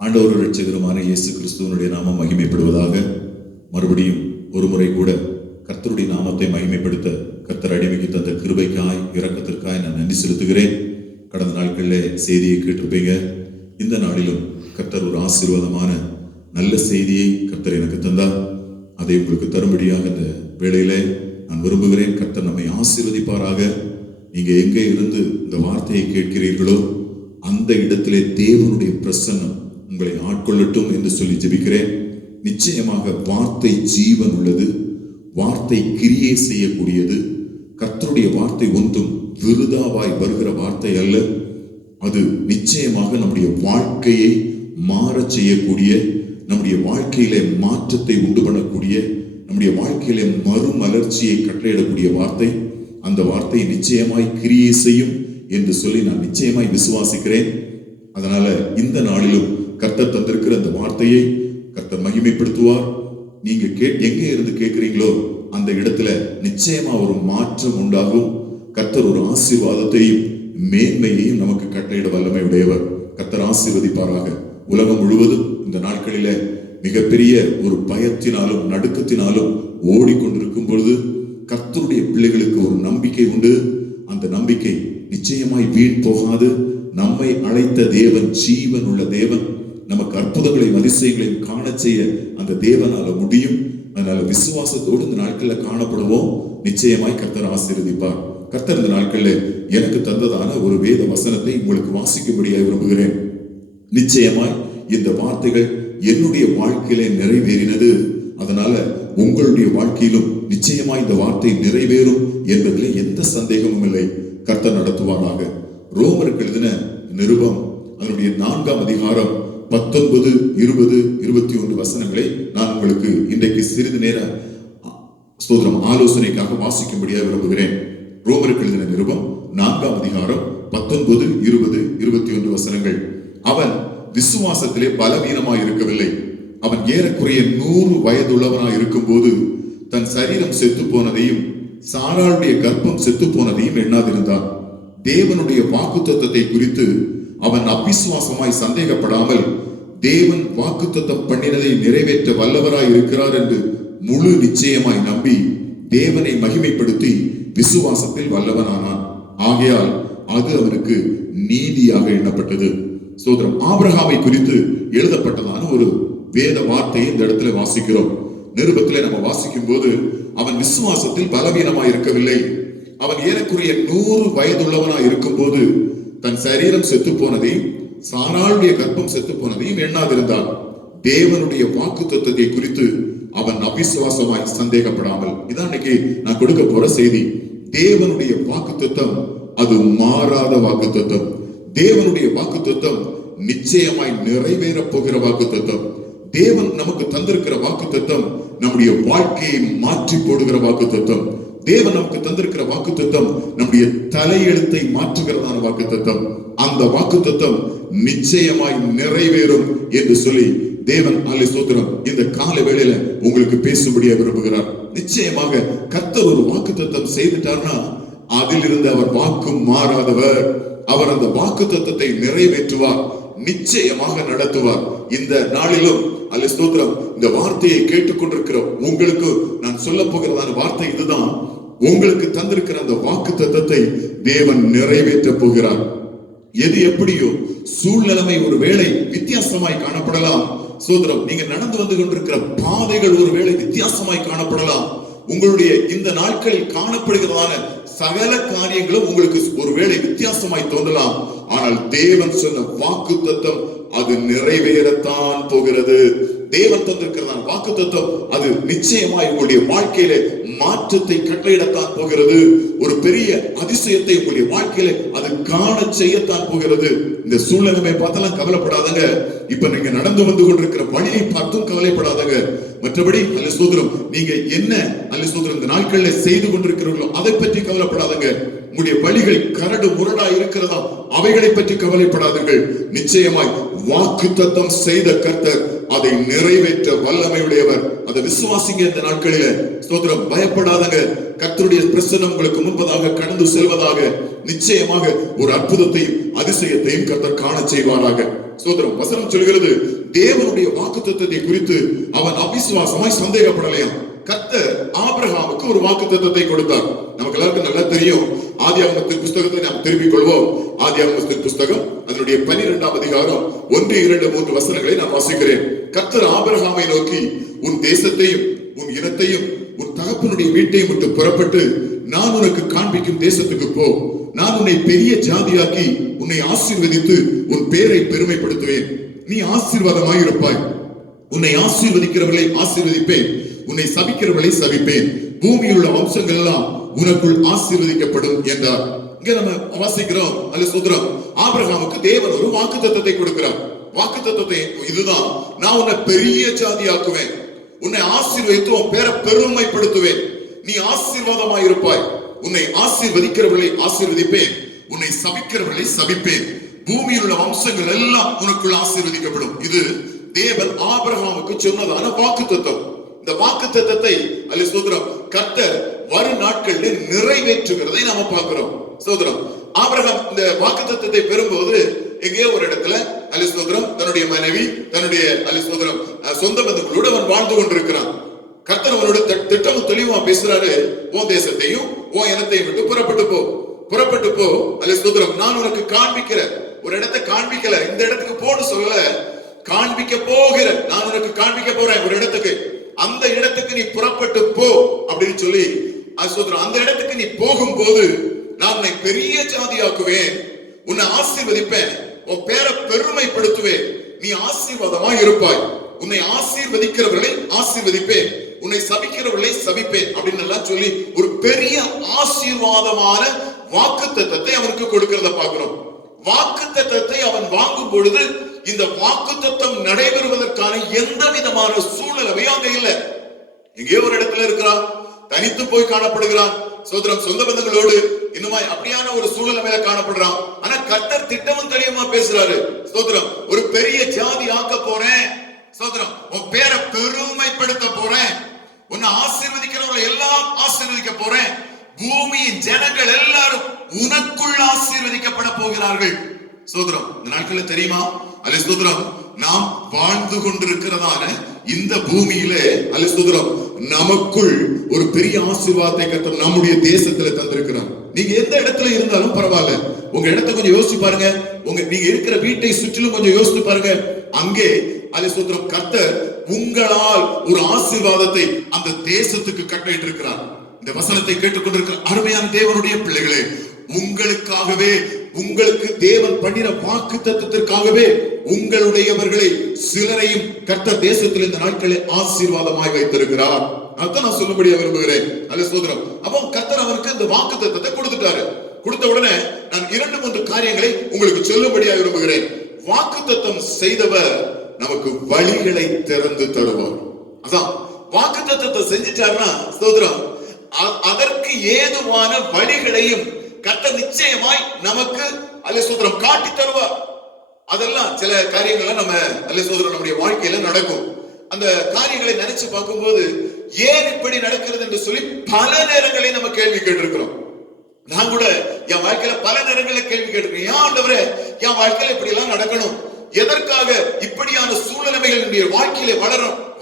ஆண்டவர் இரட்சகருமான இயேசு கிறிஸ்துவனுடைய நாமம் மகிமைப்படுவதாக. மறுபடியும் ஒரு முறை கூட கர்த்தருடைய நாமத்தை மகிமைப்படுத்த கர்த்தர் அடிமைக்கு தந்த கிருபைக்காய் இரக்கத்திற்காய் நான் நன்றி செலுத்துகிறேன். கடந்த நாட்களிலே செய்தியை கேட்டிருப்பீங்க. இந்த நாளிலும் கர்த்தர் ஒரு ஆசீர்வாதமான நல்ல செய்தியை கர்த்தர் எனக்கு தந்தார். அதை உங்களுக்கு தரும்படியாக இந்த வேளையிலே நான் விரும்புகிறேன். கர்த்தர் நம்மை ஆசீர்வதிப்பாராக. நீங்க எங்கே இருந்து இந்த வார்த்தையை கேட்கிறீர்களோ அந்த இடத்திலே தேவனுடைய பிரசன்னம் உங்களை ஆட்கொள்ளட்டும் என்று சொல்லி ஜெபிக்கிறேன். நிச்சயமாக வார்த்தை ஜீவன் உள்ளது, வார்த்தை கிரியை செய்யக்கூடியது. கர்த்தருடைய வார்த்தை ஒன்றும் விருதாவாய் வருகிற வார்த்தை அல்ல. அது நிச்சயமாக நம்முடைய வாழ்க்கையை மாற செய்யக்கூடிய, நம்முடைய வாழ்க்கையிலே மாற்றத்தை உண்டு பண்ணக்கூடிய, நம்முடைய வாழ்க்கையிலே மறுமலர்ச்சியை கட்டளையிடக்கூடிய வார்த்தை. அந்த வார்த்தை நிச்சயமாய் கிரியை செய்யும் என்று சொல்லி நான் நிச்சயமாய் விசுவாசிக்கிறேன். அதனால இந்த நாளிலும் கர்த்தர் தந்திருக்கிற அந்த வார்த்தையை கர்த்தர் மகிமைப்படுத்துவார். நீங்க எங்கே இருந்து கேட்கிறீங்களோ அந்த இடத்துல நிச்சயமா ஒரு மாற்றம் உண்டாகும். கர்த்தர் ஒரு ஆசீர்வாதத்தையும் மேன்மையையும் நமக்கு கட்டளையிட வல்லமை உடையவர். கர்த்தர் ஆசீர்வதிப்பாராக. உலகம் முழுவதும் இந்த நாட்களில மிகப்பெரிய ஒரு பயத்தினாலும் நடுக்கத்தினாலும் ஓடிக்கொண்டிருக்கும் பொழுது கர்த்தருடைய பிள்ளைகளுக்கு ஒரு நம்பிக்கை உண்டு. அந்த நம்பிக்கை நிச்சயமாய் வீண் போகாது. நம்மை அழைத்த தேவன் ஜீவன் உள்ள தேவன். நமக்கு அற்புதங்களையும் அதிசயங்களையும் காண செய்ய அந்த தேவனால முடியும். அதனால விசுவாசத்தோடு இந்த நாட்களில் காணப்படுவோம். நிச்சயமாய் கர்த்தர் ஆசீர்வதிப்பார். கர்த்தர் இந்த நாட்களில் எனக்கு தந்ததான ஒரு வேத வசனத்தை உங்களுக்கு வாசிக்கும்படியாக விரும்புகிறேன். நிச்சயமாய் இந்த வார்த்தைகள் என்னுடைய வாழ்க்கையிலே நிறைவேறினது. அதனால உங்களுடைய வாழ்க்கையிலும் நிச்சயமாய் இந்த வார்த்தை நிறைவேறும் என்பதிலே எந்த சந்தேகமும் இல்லை. கர்த்தர் நடத்துவாராக. ரோமருக்கு எழுதின நிருபம் அதனுடைய 4ஆம் அதிகாரம் 19, 20, 21 வசனங்களை நான் உங்களுக்கு இன்றைக்கு சிறிது நேர ஸ்தோத்திரம் ஆலோசனைக்காக வாசிக்கும்படியாக விரும்புகிறேன். ரோமருக்கு எழுதின நிருபம் 4ஆம் அதிகாரம் 19, 20, 21 வசனங்கள். அவன் விசுவாசத்திலே பலவீனமாய் இருக்கவில்லை. அவன் ஏறக்குறைய 100 வயதுள்ளவனாய் இருக்கும் போது தன் சரீரம் செத்து போனதையும் சாராளுடைய கர்ப்பம் செத்து போனதையும் எண்ணாதிருந்தான். தேவனுடைய வாக்குத்தத்தத்தை குறித்து அவன் அவிசுவாசமாய் சந்தேகப்படாமல் தேவன் வாக்குத்தத்தம் பண்ணினதை நிறைவேற்ற வல்லவராய் இருக்கிறார் என்று முழு நிச்சயமாய் நம்பி தேவனை மகிமைப்படுத்தி விசுவாசத்தில் வல்லவனானான். ஆகையால் அது அவனுக்கு நீதியாக எண்ணப்பட்டது. சோதரம் ஆபிரகாமை குறித்து எழுதப்பட்டதான ஒரு வேத வார்த்தையை இந்த இடத்துல வாசிக்கிறோம். நிருபத்திலே நம்ம வாசிக்கும் போது அவன் விசுவாசத்தில் பலவீனமாய் இருக்கவில்லை. அவன் ஏறக்குறைய 100 வயதுள்ளவனாய் இருக்கும் போது தன் சரீரம் செத்து போனதையும் சாராளுடைய கர்ப்பம் செத்து போனதையும் எண்ணாதிருந்தான். தேவனுடைய வாக்குத்தத்தத்தை குறித்து அவன் அவிசுவாசமாய் சந்தேகப்படாமல். இதான் இன்னைக்கு நான் கொடுக்க போற செய்தி. தேவனுடைய வாக்குத்தத்தம் அது மாறாத வாக்குத்தத்தம். தேவனுடைய வாக்குத்தத்தம் நிச்சயமாய் நிறைவேற போகிற வாக்குத்தத்தம். தேவன் நமக்கு தந்திருக்கிற வாக்குத்தத்தம் நம்முடைய வாழ்க்கையை மாற்றி போடுகிற வாக்குத்தத்தம். தேவன் நமக்கு தந்திருக்கிற வாக்குத்தத்தம் நம்முடைய தலையெழுத்தை மாற்றுகிறதான வாக்குத்தத்தம். அந்த வாக்குத்தத்தம் நிச்சயமாய் நிறைவேறும் என்று சொல்லி தேவன் ஸ்தோத்திரம் இந்த கால வேளையில உங்களுக்கு பேசும்படியா விரும்புகிறார். நிச்சயமாக கர்த்தர் ஒரு வாக்குத்தத்தம் செய்துட்டார்னா அதிலிருந்து அவர் வாக்கு மாறாதவர். அவர் அந்த வாக்குத்தத்தத்தை நிறைவேற்றுவார், நிச்சயமாக நடத்துவார். இந்த நாளிலும் ஸ்தோத்திரம் இந்த வார்த்தையை கேட்டுக்கொண்டிருக்கிற உங்களுக்கு நான் சொல்ல போகிறதான வார்த்தை இதுதான். உங்களுக்கு தந்திருக்கிற அந்த வாக்குத்தத்தத்தை தேவன் நிறைவேற்ற போகிறார். எது எப்படியோ சூழ்நிலைமை ஒரு வேளை வித்தியாசமாய் காணப்படலாம். சோதரம் நீங்க நடந்து வந்து கொண்டிருக்கிற பாதைகள் ஒரு வேளை வித்தியாசமாய் காணப்படலாம். உங்களுடைய இந்த நாட்களில் காணப்படுகிறதான சகல காரியங்களும் உங்களுக்கு ஒரு வேளை வித்தியாசமாய் தோன்றலாம். ஆனால் தேவன் சொன்ன வாக்குத்தத்தம் அது நிறைவேறத்தான் போகிறது. தேவன் தந்திருக்கிறதான வாக்குத்தத்தம் அது நிச்சயமாய் உங்களுடைய வாழ்க்கையில மாற்றத்தை கட்டளையிடத்தான் போகிறது. ஒரு பெரிய அதிசயத்தை உங்களுடைய வாழ்க்கையில அது காண செய்யத்தான் போகிறது. இந்த சூழ்நிலைமை பார்த்தெல்லாம் கவலைப்படாதங்க. இப்ப நீங்க நடந்து வந்து கொண்டிருக்கிற வழியை பார்த்தும் கவலைப்படாதங்க. மற்றபடி அல்லேலூயா நீங்க என்ன அல்லேலூயா இந்த நாட்கள்ல செய்து கொண்டிருக்கிறீர்களோ அதை பற்றி கவலைப்படாதங்க. உங்களுடைய வழிகள் கரடு முரடா இருக்கிறதா அவைகளை பற்றி கவலைப்படாதீர்கள். நிச்சயமாய் வாக்குத்தத்தம் செய்த கர்த்தர் அதை நிறைவேற்ற வல்லமையுடையவர். அதை விசுவாசிங்க. இந்த நாட்களில ஸ்தோத்திரம் பயப்படாதங்க. கர்த்தருடைய பிரசன்னம் உங்களுக்கு முன்பதாக கடந்து செல்வதாக. நிச்சயமாக ஒரு அற்புதத்தையும் அதிசயத்தையும் கர்த்தர் காண செய்வாராக. ஸ்தோத்திரம். வசனம் சொல்கிறது தேவனுடைய வாக்குத்தத்தத்தை குறித்து அவன் அவிசுவாசமாய் சந்தேகப்படலையாம். கர்த்தர் ஆபிரகாமுக்கு ஒரு வாக்குத்தத்தத்தை கொடுத்தார். நமக்கு எல்லாருக்கும் நல்லா தெரியும். ஆதியாகமத்தின் புஸ்தகத்தை நாம் திரும்பிக் கொள்வோம். ஆதியாகமத்தின் புஸ்தகம் அதனுடைய 12ஆம் அதிகாரம் 1, 2, 3 வசனங்களை நான் வாசிக்கிறேன். கர்த்தர் ஆபிரகாமை நோக்கி, உன் தேசத்தையும் உன் இனத்தையும் உன் தகப்பனுடைய வீட்டையும் விட்டு புறப்பட்டு நான் உனக்கு காண்பிக்கும் தேசத்துக்கு போ. நான் உன்னை பெரிய ஜாதியாக்கி உன்னை ஆசீர்வதித்து உன் பேரை பெருமைப்படுத்துவேன். நீ ஆசீர்வாதமாயிருப்பாய். உன்னை ஆசீர்வதிக்கிறவர்களை ஆசீர்வதிப்பேன், உன்னை சபிக்கிறவர்களை சபிப்பேன். பூமியில் உள்ள வம்சங்கள் எல்லாம் உனக்குள் ஆசீர்வதிக்கப்படும் என்றார். இங்க நம்ம வாசிக்கிறோம். அல்ல சோதரம், ஆபிரகாமுக்கு தேவன் ஒரு வாக்குத்தத்தத்தை கொடுக்கிறார். வாக்குத்தத்தத்தை இதுதான், நான் உன்னை பெரிய ஜாதியாக்குவேன், உன்னை ஆசீர்வதித்து உன் பேரை பெருமைப்படுத்துவேன், நீ ஆசீர்வாதமாயிருப்பாய், உன்னை ஆசீர்வதிக்கிறவர்களை ஆசீர்வதிப்பேன், உன்னை சபிக்கிறவர்களை சபிப்பேன், பூமியில் உள்ள வம்சங்கள் எல்லாம் உனக்குள் ஆசீர்வதிக்கப்படும். இது தேவன் ஆபிரகாமுக்கு சொன்னதான வாக்குத்தத்தம். இந்த வாக்குத்தத்தத்தை அல்ல சோதரம் கர்த்தர் வரும் நாட்களில் நிறைவேற்றுகிறதை நாம பார்க்கிறோம். சோதரம், ஆபிரகாம் இந்த வாக்குத்தத்தத்தை பெறும்போது எங்கேயோ ஒரு இடத்துல அல்ல சோதரம் தன்னுடைய மனைவி, தன்னுடைய அல்ல சோதரம் சொந்த பந்தங்களோடு அவன் வாழ்ந்து கொண்டிருக்கிறான். கர்த்தர் அவனோட திட்டமும் தெளிவா பேசுறாரு. உன் தேசத்தையும் உன் இனத்தையும் விட்டு புறப்பட்டு போ, புறப்பட்டு போ. அல்ல சோதரம், நான் உனக்கு காண்பிக்கிற ஒரு இடத்தை காண்பிக்கல, இந்த இடத்துக்கு போன்னு சொல்லல, காண்பிக்க போகிற, நான் உனக்கு காண்பிக்க போறேன் ஒரு இடத்துக்கு, அந்த இடத்துக்கு நீ புறப்பட்டு போ அப்படின்னு சொல்லி அந்த இடத்துக்கு நீ போகும்போது நான் உன்னை பெரிய ஜாதியாக்குவேன், உன்னை ஆசீர்வதிப்பேன், உன் பேரை பெருமைப்படுத்துவேன், நீ ஆசீர்வாதமா இருப்பாய், உன்னை ஆசீர்வதிக்கிறவர்களை ஆசீர்வதிப்பேன், உன்னை சபிக்கிறவர்களை சபிப்பேன் அப்படின்னு எல்லாம் சொல்லி ஒரு பெரிய ஆசீர்வாதமான வாக்குத்தத்தத்தை அவனுக்கு கொடுக்கிறத பார்க்கிறோம். வாக்குத்தத்தத்தை அவன் வாங்கும் பொழுது இந்த வாக்குத்தத்தம் நடைபெறுவதற்கான எந்த விதமான சூழ்நிலை அங்க இல்லை. எங்கேயோ ஒரு இடத்துல இருக்கிறான், தனித்து போய் காணப்படுகிறான். சோதரம் சொந்த பந்தங்களோடு இன்னுமா அப்படியான ஒரு சூழ்நிலை மேல காணப்படுறான். ஆனா கர்த்தர் திட்டமும் தெளிவா பேசுறாரு. சோதரம், ஒரு பெரிய ஜாதி ஆக்க போறேன், சோதரம் உன் பேரை பெருமைப்படுத்த போறேன், உன்னை ஆசீர்வதிக்கிறவங்களை எல்லாம் ஆசீர்வதிக்க போறேன், பூமியின் ஜனங்கள் எல்லாரும் உனக்குள் ஆசீர்வதிக்கப்பட போகிறார்கள். சோதரம், இந்த நாட்கள்ல தெரியுமா அல்ல சோதரம், நாம் வாழ்ந்து கொண்டிருக்கிறதான இந்த பூமியிலே அல்ல சோதரம் நமக்குள் ஒரு பெரிய ஆசீர்வாதத்தை கர்த்தர் நம்முடைய தேசத்துல தந்திருக்கிறார். நீங்க எந்த இடத்துல இருந்தாலும் பரவாயில்ல, உங்க இடத்தை கொஞ்சம் யோசிச்சு பாருங்க, நீங்க இருக்கிற வீட்டை சுற்றிலும் கொஞ்சம் யோசிச்சு பாருங்க. அங்கே அல்ல சோதரம் கர்த்தர் உங்களால் ஒரு ஆசீர்வாதத்தை அந்த தேசத்துக்கு கட்டளையிட்டு இருக்கிறார். இந்த வசனத்தை கேட்டுக்கொண்டிருக்கிற அருமையான தேவனுடைய பிள்ளைகளே, உங்களுக்காகவே, உங்களுக்கு தேவன் பண்ணின வாக்குத்தத்தத்திற்காகவே உங்களுடையவர்களை சிலரையும் கர்த்தர் தேசத்தில் இந்த நாட்களில் ஆசீர்வாதமாய் வைத்திருக்கிறார். அதான் நான் சொல்லும்படியா விரும்புகிறேன். அல்ல சோதரம், அப்போ கர்த்தர் அவருக்கு இந்த வாக்குத்தத்தத்தை கொடுத்துட்டாரு. கொடுத்த உடனே நான் 2-3 காரியங்களை உங்களுக்கு சொல்லும்படியா விரும்புகிறேன். வாக்குத்தத்தம் செய்தவர் நமக்கு வழிகளை திறந்து தருவார். அதான் வாக்குத்தத்தத்தை செஞ்சிட்டாருன்னா சோதரம் அதற்கு ஏதுவான வழிகளையும் கர்த்தர் நிச்சயமாய் நமக்கு அல்ல சோதரம் காட்டி தருவார். அதெல்லாம் சில காரியங்கள்லாம் நம்ம அல்ல சோதரம் நம்முடைய வாழ்க்கையில நடக்கும். அந்த காரியங்களை நினைச்சு பார்க்கும்போது ஏன் இப்படி நடக்கிறது என்று சொல்லி பல நேரங்களில் நம்ம கேள்வி கேட்டிருக்கிறோம். நான் கூட என் வாழ்க்கையில பல நேரங்களில் கேள்வி கேட்டிருக்கேன். ஏன் ஆண்டவரே என் வாழ்க்கையில இப்படி எல்லாம் நடக்கணும், எதற்காக இப்படியான சூழ்நிலைகள் என்னுடைய வாழ்க்கையில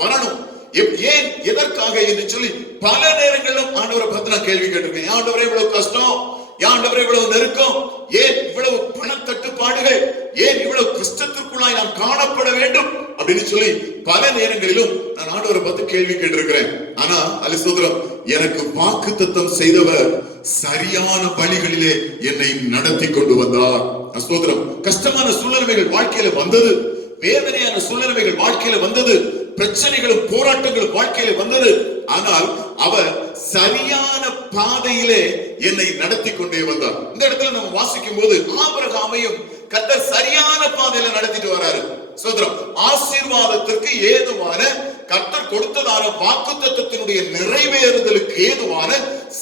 வரணும், ஏன் எதற்காக என்று சொல்லி பல நேரங்களிலும் ஆண்டவரை பார்த்து நான் கேள்வி கேட்டிருக்கேன். ஆண்டவரே இவ்வளவு கஷ்டம், ஆண்டவரே இவ்வளவு நெருக்கம், ஏன் இவ்வளவு பணத்தட்டுப்பாடுகள், ஏன் இவ்வளவு கஷ்டத்திற்குள்ளாய் நான் காணப்பட வேண்டும் அப்படின்னு சொல்லி பல நேரங்களிலும் நான் ஆண்டவரை பார்த்து கேள்வி கேட்டிருக்கிறேன். ஆனா அல்ல சோதரம், எனக்கு வாக்குத்தத்தம் செய்தவர் சரியான வழிகளிலே என்னை நடத்தி கொண்டு வந்தார். சோதரம், கஷ்டமான சூழ்நிலைகள் வாழ்க்கையில வந்தது, வேதனையான சூழ்நிலைகள் வாழ்க்கையில வந்தது, பிரச்சனைகளும் போராட்டங்களும் வாழ்க்கையில வந்தது. ஆனால் அவர் சரியான பாதையிலே என்னை நடத்தி கொண்டே வந்தார். இந்த இடத்துல நம்ம வாசிக்கும் போது ஆபிரகாமையும் கர்த்தர் சரியான பாதையில நடத்திட்டு வராரு. சோதரம், ஆசீர்வாதத்திற்கு ஏதுவான கர்த்தர் கொடுத்ததான வாக்குத்தத்தத்தினுடைய நிறைவேறுதலுக்கு ஏதுவான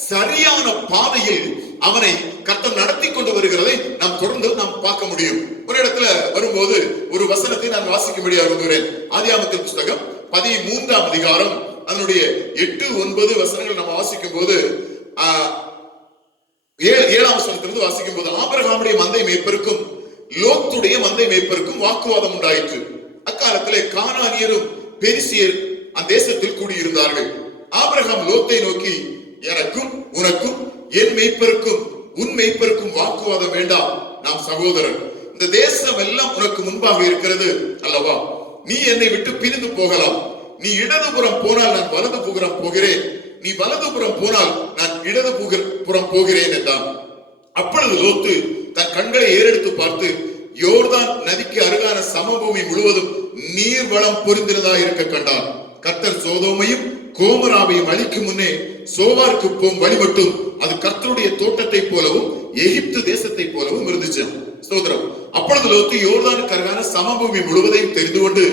சரியான பாதையில் அவனை கர்த்தர் நடத்தி கொண்டு வருகிறதை நாம் தொடர்ந்து நாம் பார்க்க முடியும். ஒரு இடத்துல வரும்போது ஒரு வசனத்தை நான் வாசிக்கும்படியாக விரும்புகிறேன். ஆதியாகமத்தின் புஸ்தகம் 13ஆம் அதிகாரம் அதனுடைய 8-9 வசனங்கள் நம்ம வாசிக்கும் போது 7ஆம் வசனத்திலிருந்து வாசிக்கும் போது, ஆபிரகாமுடைய மந்தை மேய்ப்பருக்கும் லோத்துடைய மந்தை மேய்ப்பருக்கும் வாக்குவாதம் உண்டாயிற்று. அக்காலத்திலே கானானியரும் பெரிசியர் அந்த தேசத்தில் கூடியிருந்தார்கள். ஆபிரகாம் லோத்தை நோக்கி, எனக்கும் உனக்கும் என் மேய்ப்பருக்கும் உன் மேய்ப்பருக்கும் வாக்குவாதம் வேண்டாம், நாம் சகோதரன். இந்த தேசம் எல்லாம் உனக்கு முன்பாக இருக்கிறது அல்லவா? நீ என்னை விட்டு பிரிந்து போகலாம். நீ இடதுபுறம் போனால் நான் வலது புறம் போகிறேன், நீ வலதுபுறம் போனால் நான் இடது புறம் போகிறேன் என்றான். அப்பொழுது லோத்து தன் கண்களை ஏறெடுத்து பார்த்து, யோர்தான் நதிக்கு அருகான சமபூமி முழுவதும் நீர் வளம் பொருந்தினதா இருக்க கண்டார். கர்த்தர் சோதோமையும் கோமராவையும் அழிக்கும் முன்னே சோவாருக்கு போகும் வழி மட்டும் அது கர்த்தருடைய தோட்டத்தை போலவும் எகிப்து தேசத்தை போலவும் இருந்துச்சு. சோதரம். அப்பொழுது லோத்து யோர்தானுக்கு அருகான சமபூமி முழுவதையும் தெரிந்து கொண்டு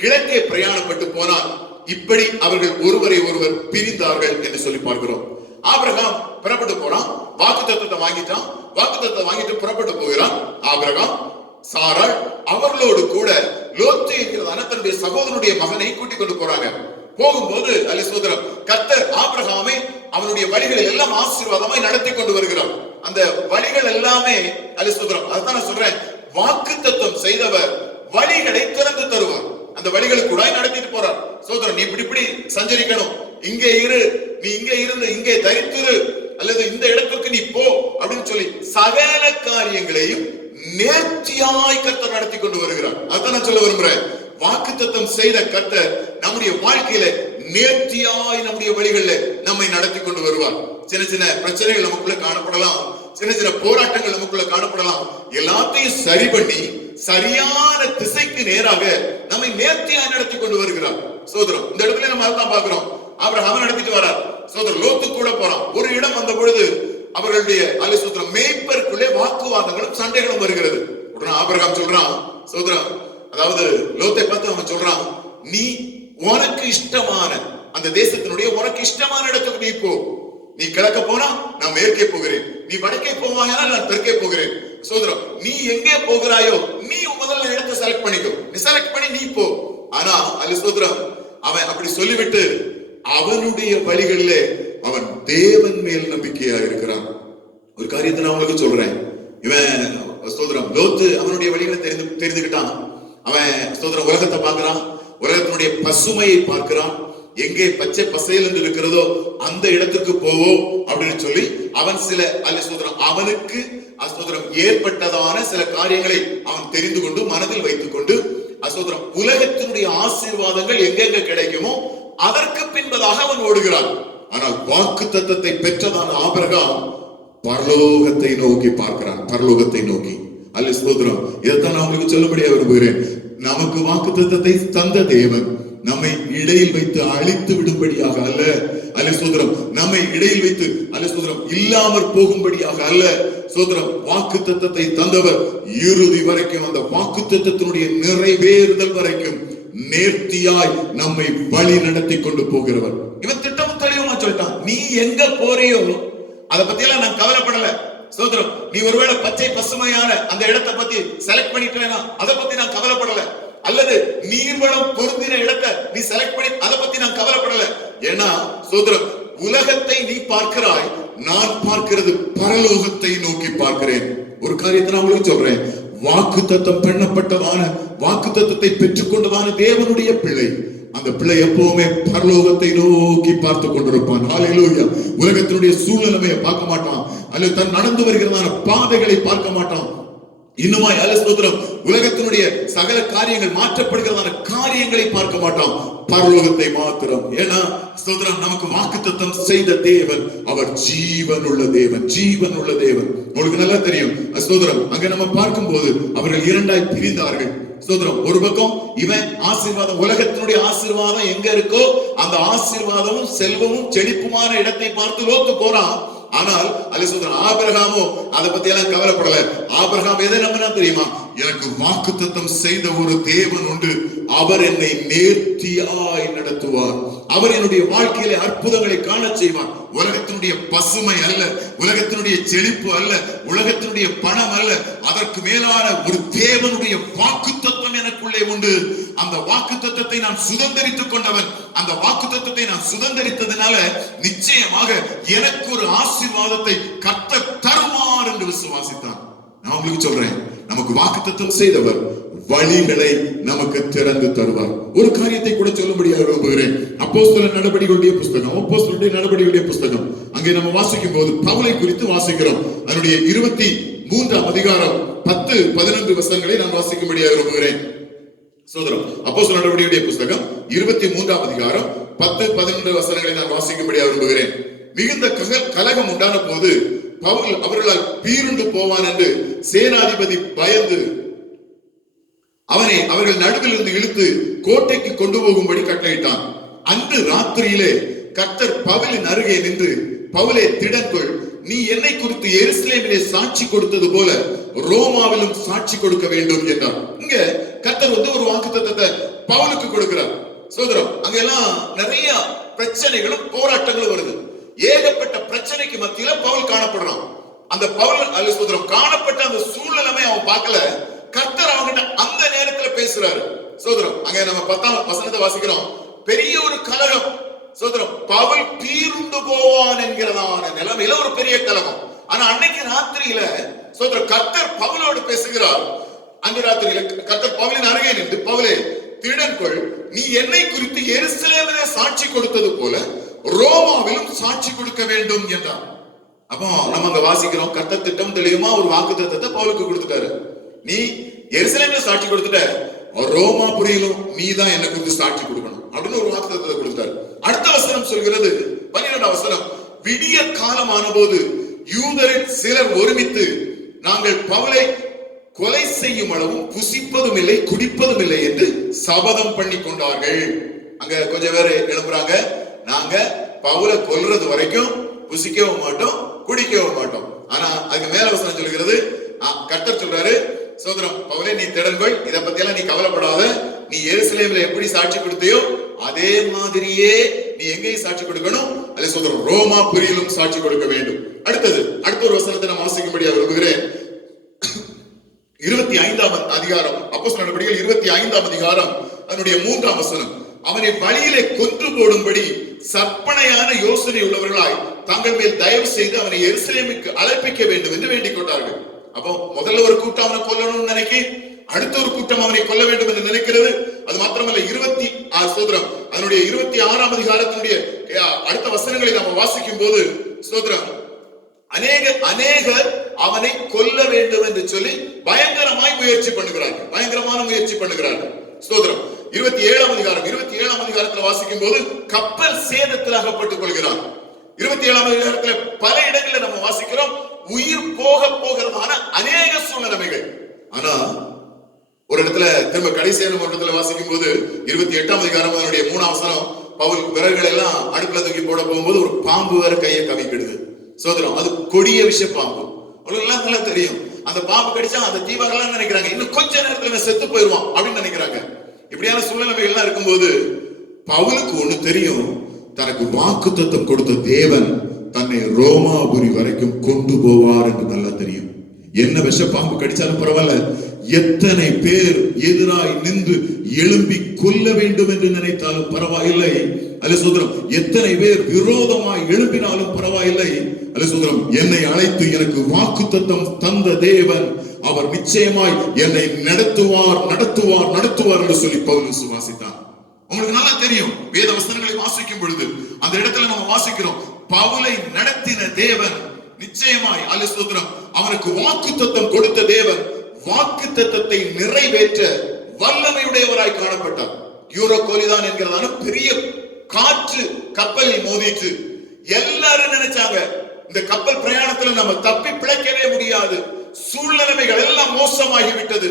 கிழக்கே பிரயாணப்பட்டு போனார். இப்படி அவர்கள் ஒருவரை ஒருவர் பிரிந்தார்கள் என்று சொல்லி பார்க்கிறோம். ஆபிரகாம் புறப்பட்டு போறான், வாக்குத்தத்தத்தை வாங்கிட்டான். வாக்குத்தத்தத்தை வாங்கிட்டு புறப்பட்டு போகிறான். ஆபிரகாம், சாராள் அவர்களோடு கூட லோத்து என்கிறதான தன்னுடைய சகோதரனுடைய மகனை கூட்டிக் கொண்டு போறாங்க. போகும்போது அல்ல சோதரம், கர்த்தர் ஆபிரகாமை அவனுடைய வழிகளில் எல்லாம் ஆசீர்வாதமாய் நடத்தி கொண்டு வருகிறார். அந்த வழிகள் எல்லாமே அல்ல சோதரம், அதுதான் நான் சொல்றேன், வாக்குத்தத்தம் செய்தவர் வழிகளை திறந்து தருவார். அந்த வழிகளுக்கு கூட நடத்திட்டு போறார். சோதரன், நீ இப்படி சஞ்சரிக்கணும், இங்கே இரு, நீ இங்கே இருந்து இங்கே தரித்திரு, அல்லது இந்த இடத்துக்கு நீ போ அப்படின்னு சொல்லி சகல காரியங்களையும் நேர்த்தியாய் கர்த்தர் நடத்தி கொண்டு வருகிறார். அதான் நான் சொல்ல விரும்புறேன். வாக்குத்தத்தம் செய்த கர்த்தர் நம்முடைய வாழ்க்கையில நேர்த்தியாய் நம்முடைய வழிகளில் நம்மை நடத்தி கொண்டு வருவார். சின்ன சின்ன பிரச்சனைகள் நமக்குள்ள காணப்படலாம், சின்ன சின்ன போராட்டங்கள் நமக்குள்ள காணப்படலாம். எல்லாத்தையும் சரி பண்ணி சரியான திசைக்கு நேராக நம்மை நேர்த்தியாய் நடத்தி கொண்டு வருகிறார். சோதரம், இந்த இடத்துல நம்ம அதான் பார்க்கிறோம். ஆபிரகாம் நடத்திட்டு வரார். சோதரம், லோத்து கூட போறான். ஒரு இடம் வந்த பொழுது அவர்களுடைய சோதரம் மேய்ப்பருக்குள்ளே வாக்குவாதங்களும் சண்டைகளும் வருகிறது. உடனே ஆபிரகாம் சொல்றான், சோதரம், அதாவது லோத்தை பார்த்து அவன் சொல்றான், நீ உனக்கு இஷ்டமான அந்த தேசத்தினுடைய உனக்கு இஷ்டமான இடத்துக்கு நீ போ. நீ கிழக்க போனா நான் மேற்கே போகிறேன், நீ வடக்கே போவாயா நான் தெற்கே போகிறேன். சோதரம், நீ எங்கே போகிறாயோ நீ முதல்ல இடத்தை செலக்ட் பண்ணிக்கோ, நீ செலக்ட் பண்ணி நீ போ. ஆனா அல்ல சோதரம், அவன் அப்படி சொல்லிவிட்டு அவனுடைய வழிகளிலே அவன் தேவன் மேல் நம்பிக்கையா இருக்கிறான். ஒரு காரியத்தை நான் உங்களுக்கு சொல்றேன். இவன் சோதரம் லோத்து அவனுடைய வழிகளை தெரிந்துகிட்டான். அவன் சோதரம் உலகத்தை பார்க்கிறான், உலகத்தினுடைய பசுமையை பார்க்கிறான். எங்கே பச்சை பசையில் என்று இருக்கிறதோ அந்த இடத்துக்கு போவோம் அப்படின்னு சொல்லி அவன் சில அவனுக்கு ஏற்பட்டதான சில காரியங்களை அவன் தெரிந்து கொண்டு மனதில் வைத்துக் கொண்டு உலகத்தினுடைய ஆசீர்வாதங்கள் எங்கெங்க கிடைக்குமோ அதற்கு பின்பதாக அவன் ஓடுகிறான். ஆனால் வாக்கு தத்தத்தை பெற்றதான ஆபிரகாம் பரலோகத்தை நோக்கி பார்க்கிறான். பரலோகத்தை நோக்கி அல்ல ஸ்தோத்திரம். இதைத்தான் நான் உங்களுக்கு சொல்லும்படியா விரும்புகிறேன். நமக்கு வாக்கு தத்தத்தை தந்த தேவன் நம்மை இடையில் வைத்து அழித்து விடும்படியாக அல்ல, அல்ல சோதரம், நம்மை இடையில் வைத்து அல்ல சோதரம் இல்லாமற் போகும்படியாக அல்ல. சோதரம், வாக்கு தத்தத்தை தந்தவர் இறுதி வரைக்கும் அந்த வாக்கு தத்தத்தினுடைய நிறைவேறுதல் வரைக்கும் நேர்த்தியாய் நம்மை வழி நடத்தி கொண்டு போகிறவர். இவன் திட்டமும் தெளிவுமா சொல்லிட்டான். நீ எங்க போறியோ அதை பத்தி எல்லாம் நான் கவலைப்படல. சோதரம், நீ ஒருவேளை பச்சை பசுமையான அந்த இடத்தை பத்தி செலக்ட் பண்ணிட்டேனா அதை பத்தி நான் கவலைப்படல. அல்லது நீர்வளம் பொருந்தின இடத்தை நீ செலக்ட் பண்ணி அதை பத்தி நான் கவலைப்படல. ஏன்னா சோதரம், உலகத்தை நீ பார்க்கிறாய், நான் பார்க்கிறது பரலோகத்தை நோக்கி பார்க்கிறேன். ஒரு காரியத்தை நான் உங்களுக்கு சொல்றேன். வாக்கு தத்தம் பண்ணப்பட்டதான வாக்கு தத்தத்தை பெற்றுக்கொண்டதான தேவனுடைய பிள்ளை, அந்த பிள்ளை எப்பவுமே பரலோகத்தை நோக்கி பார்த்து கொண்டிருப்பான். ஹல்லேலூயா. உலகத்தினுடைய சூழ்நிலையை பார்க்க மாட்டான், அல்லது தன் நடந்து வருகிறதான பாதைகளை பார்க்க மாட்டான். இன்னுமாய் அலஸ்தோத்திரம், உலகத்தினுடைய சகல காரியங்கள் மாற்றப்படுகிறதான காரியங்களை பார்க்க மாட்டான், பரலோகத்தை மாத்திரம். ஏன்னா ஸ்தோத்திரம், நமக்கு வாக்குத்தத்தம் செய்த தேவன் அவர் ஜீவன் உள்ள தேவன், ஜீவன் உள்ள தேவன். உங்களுக்கு நல்லா தெரியும். ஸ்தோத்திரம், அங்க நம்ம பார்க்கும்போது அவர்கள் இரண்டாய் பிரிந்தார்கள். ஸ்தோத்திரம், ஒரு பக்கம் இவன் ஆசீர்வாதம், உலகத்தினுடைய ஆசீர்வாதம் எங்க இருக்கோ அந்த ஆசீர்வாதமும் செல்வமும் செழிப்புமான இடத்தை பார்த்து லோத்து போறான். ஆனால் ஆபிரகாமோ அதை பத்தி எல்லாம் கவலைப்படல. ஆபிரகாம் எதை நம்பினா தெரியுமா? எனக்கு வாக்குத்தத்தம் செய்த ஒரு தேவன் உண்டு, அவர் என்னை நேர்த்தியாய் நடத்துவார், அவர் என்னுடைய வாழ்க்கையிலே அற்புதங்களை காண செய்வார். உலகத்தினுடைய பசுமை அல்ல, உலகத்தினுடைய செழிப்பு அல்ல, உலகத்தினுடைய பணம் அல்ல, அதற்கு மேலான ஒரு தேவனுடைய வாக்குத்தத்தம் எனக்குள்ளே உண்டு. அந்த வாக்குத்தத்தத்தை நான் சுதந்தரித்துக் கொண்டவன். அந்த வாக்குத்தத்தத்தை நான் சுதந்தரித்ததுனால நிச்சயமாக எனக்கு ஒரு ஆசீர்வாதத்தை கர்த்தர் தருவார் என்று விசுவாசித்தான். நான் உங்களுக்கு சொல்றேன், நமக்கு வாக்குத்தத்தம் செய்தவர் வழிகளை நமக்கு திறந்து தருவார். ஒரு காரியத்தை கூட சொல்லும்படியாக விரும்புகிறேன். அப்போஸ்தலர் நடபடிகளுடைய புஸ்தகம் அங்கே நம்ம வாசிக்கும் போது பவுலை குறித்து வாசிக்கிறோம். அதனுடைய 23ஆம் அதிகாரம் 10-11 வசனங்களை நான் வாசிக்கும்படியாக விரும்புகிறேன். சோதரம் அப்போஸ்தலர் நடபடிகளுடைய புஸ்தகம் 23ஆம் அதிகாரம் 10-11 வசனங்களை நான் வாசிக்கும்படியாக விரும்புகிறேன். மிகுந்த கலகம் உண்டான போது பவுல் அவர்களால் பீருண்டு போவான் என்று சேனாதிபதி பயந்து அவனை அவர்கள் நடுவில் இருந்து இழுத்து கோட்டைக்கு கொண்டு போகும்படி கட்டளையிட்டான். அன்று ராத்திரியிலே கர்த்தர் பவுலின் அருகே நின்று, பவுலே திடன்கொள், நீ என்னை குறித்து எருசலேமிலே சாட்சி கொடுத்தது போல ரோமாவிலும் சாட்சி கொடுக்க வேண்டும் என்றார். இங்க கர்த்தர் ஒரு வாக்குத்தத்தத்தை பவுலுக்கு கொடுக்கிறார். சோதரம் அங்கெல்லாம் நிறைய பிரச்சனைகளும் போராட்டங்களும் வருது. ஏகப்பட்ட பிரச்சனைக்கு மத்தியில பவுல் காணப்படுறான். அந்த பவுல் சோதரம் காணப்பட்ட அந்த சூழ்நிலைமை அவன் பார்க்கல. கர்த்தர் அவங்கிட்ட அந்த நேரத்துல பேசுறாரு. சோதரம் அங்க நம்ம 10ஆம் வசனத்தை வாசிக்கிறோம். பெரிய ஒரு கலகம். சோதரம் பவுல் பீருண்டு போவான் என்கிறதான நிலைமையில ஒரு பெரிய கலகம். ஆனா அன்னைக்கு ராத்திரியில சோதரம் கர்த்தர் பவுலோடு பேசுகிறார். அந்த ராத்திரியில கர்த்தர் பவுலின் அருகே நின்று, பவுலே திடன்கொள், நீ என்னை குறித்து எருசலேமிலே சாட்சி கொடுத்தது போல ரோமாவிலும் சாட்சி கொடுக்க வேண்டும் என்றார். அப்போ நம்ம அங்க வாசிக்கிறோம், கர்த்தர் திட்டம் தெளிவுமா ஒரு வாக்குத்தத்தத்தை பவுலுக்கு கொடுத்துட்டாரு. நீ எருசலேம்ல சாட்சி கொடுத்துட்ட, ரோமாபுரியிலும் நீ தான் என்ன குறித்து சாட்சி கொடுக்கணும் அப்படின்னு ஒரு வாக்குத்தத்தத்தை கொடுத்தாரு. அடுத்த வசனம் சொல்கிறது, 12ஆம் வசனம், விடிய காலமான போது யூதரில் சிலர் ஒருமித்து நாங்கள் பவுலை கொலை செய்யும் அளவும் புசிப்பதும் இல்லை குடிப்பதும் இல்லை என்று சபதம் பண்ணி கொண்டார்கள். அங்க கொஞ்சம் பேர் எழுப்புறாங்க, நாங்க பவுலை கொல்றது வரைக்கும் புசிக்கவும் மாட்டோம் குடிக்கவும் மாட்டோம். ஆனா அதுக்கு மேல வசனம் சொல்கிறது, கர்த்தர் சொல்றாரு, சோதரம் பவுலே நீ திடன்கொள், இதை பத்தி எல்லாம் நீ கவலைப்படாத, நீ எருசலேம்ல எப்படி சாட்சி கொடுத்தியோ அதே மாதிரியே நீ எங்கேயும் சாட்சி கொடுக்கணும், அதே சோதரம் ரோமாபுரியிலும் சாட்சி கொடுக்க வேண்டும். அடுத்த ஒரு வசனத்தை நான் வாசிக்கும்படியாக விரும்புகிறேன். 25ஆம் அதிகாரம் அப்போஸ்தலர் நடபடிகள் 25ஆம் அதிகாரம் அதனுடைய 3ஆம் வசனம், அவனை வழியிலே கொன்று போடும்படி சற்பனையான யோசனை உள்ளவர்களாய் தங்கள் மேல் தயவு செய்து அவனை எருசலேமுக்கு அழைப்பிக்க வேண்டும் என்று வேண்டிக் கொண்டார்கள். அப்போ முதல்ல ஒரு கூட்டம் அவனை கொல்லணும்னு நினைக்கி, அடுத்த ஒரு கூட்டம் அவனை கொல்ல வேண்டும் என்று நினைக்கிறது. அது மாத்திரமல்ல, 26ஆம் அதிகாரத்தினுடைய அடுத்த வசனங்களை நாம் வாசிக்கும் போது ஸ்தோத்திரம் அநேகர் அவனை கொல்ல வேண்டும் என்று சொல்லி பயங்கரமான முயற்சி பண்ணுகிறார்கள். ஸ்தோத்திரம் 27ஆம் அதிகாரத்தில் வாசிக்கும் போது கப்பல் சேதத்தில் அகப்பட்டுக் கொள்கிறார். 27ஆம் அதிகாரத்தில் பல இடங்களில் நம்ம வாசிக்கிறோம் உயிர் போகிறதான அநேக சூழ்நிலைகள். ஆனா ஒரு இடத்துல திரும்ப கடைசியான ஒரு இடத்துல வாசிக்கும் போது 28ஆம் அதிகாரம் அதனுடைய 3ஆம் வசனம், பவுல் விறகுகள் எல்லாம் அடுப்புல தூக்கி போட போகும்போது ஒரு பாம்பு வேற கையை கவிக்கிடுது. சோதரம் அது கொடிய விஷ பாம்பு. அவங்களுக்கு எல்லாம் தெரியும், அந்த பாம்பு கடிச்சா அந்த தீபகெல்லாம் நினைக்கிறாங்க இன்னும் கொஞ்ச நேரத்துல செத்து போயிருவான் அப்படின்னு நினைக்கிறாங்க. இப்படியான சூழ்நிலைகள் எல்லாம் இருக்கும்போது பவுலுக்கு ஒண்ணு தெரியும், தனக்கு வாக்குத்தத்தம் கொடுத்த தேவன் தன்னை ரோமாபுரி வரைக்கும் கொண்டு போவார் என்று நல்லா தெரியும். என்ன விஷ பாம்பு கடிச்சாலும் பரவாயில்ல, எத்தனை பேர் எதிராய் நின்று எழும்பி கொல்ல வேண்டும் என்று நினைத்தாலும் பரவாயில்லை, அல்ல சோதரம் எத்தனை பேர் விரோதமாய் எழும்பினாலும் பரவாயில்லை, அல்ல சோதரம் என்னை அழைத்து எனக்கு வாக்குத்தத்தம் தந்த தேவன் அவர் நிச்சயமாய் என்னை நடத்துவார் என்று சொல்லி பவுல் விசுவாசித்தார். உங்களுக்கு நல்லா தெரியும், வேத வசனங்களை வாசிக்கும் பொழுது அந்த இடத்துல நம்ம வாசிக்கிறோம், பவுலை நடத்தின தேவன் நிச்சயமாய், அல்ல சோதரம் அவனுக்கு வாக்குத்தத்தம் கொடுத்த தேவன் வாக்குத்தத்தத்தை நிறைவேற்ற வல்லமையுடையவராய் காணப்பட்டார். யூரோகோலிதான் என்கிறதான பெரிய காற்று கப்பலில் மோதிட்டு எல்லாரும் நினைச்சாங்க இந்த கப்பல் பிரயாணத்துல நம்ம தப்பி பிழைக்கவே முடியாது, சூழ்நிலைமைகள் எல்லாம் மோசமாகிவிட்டது,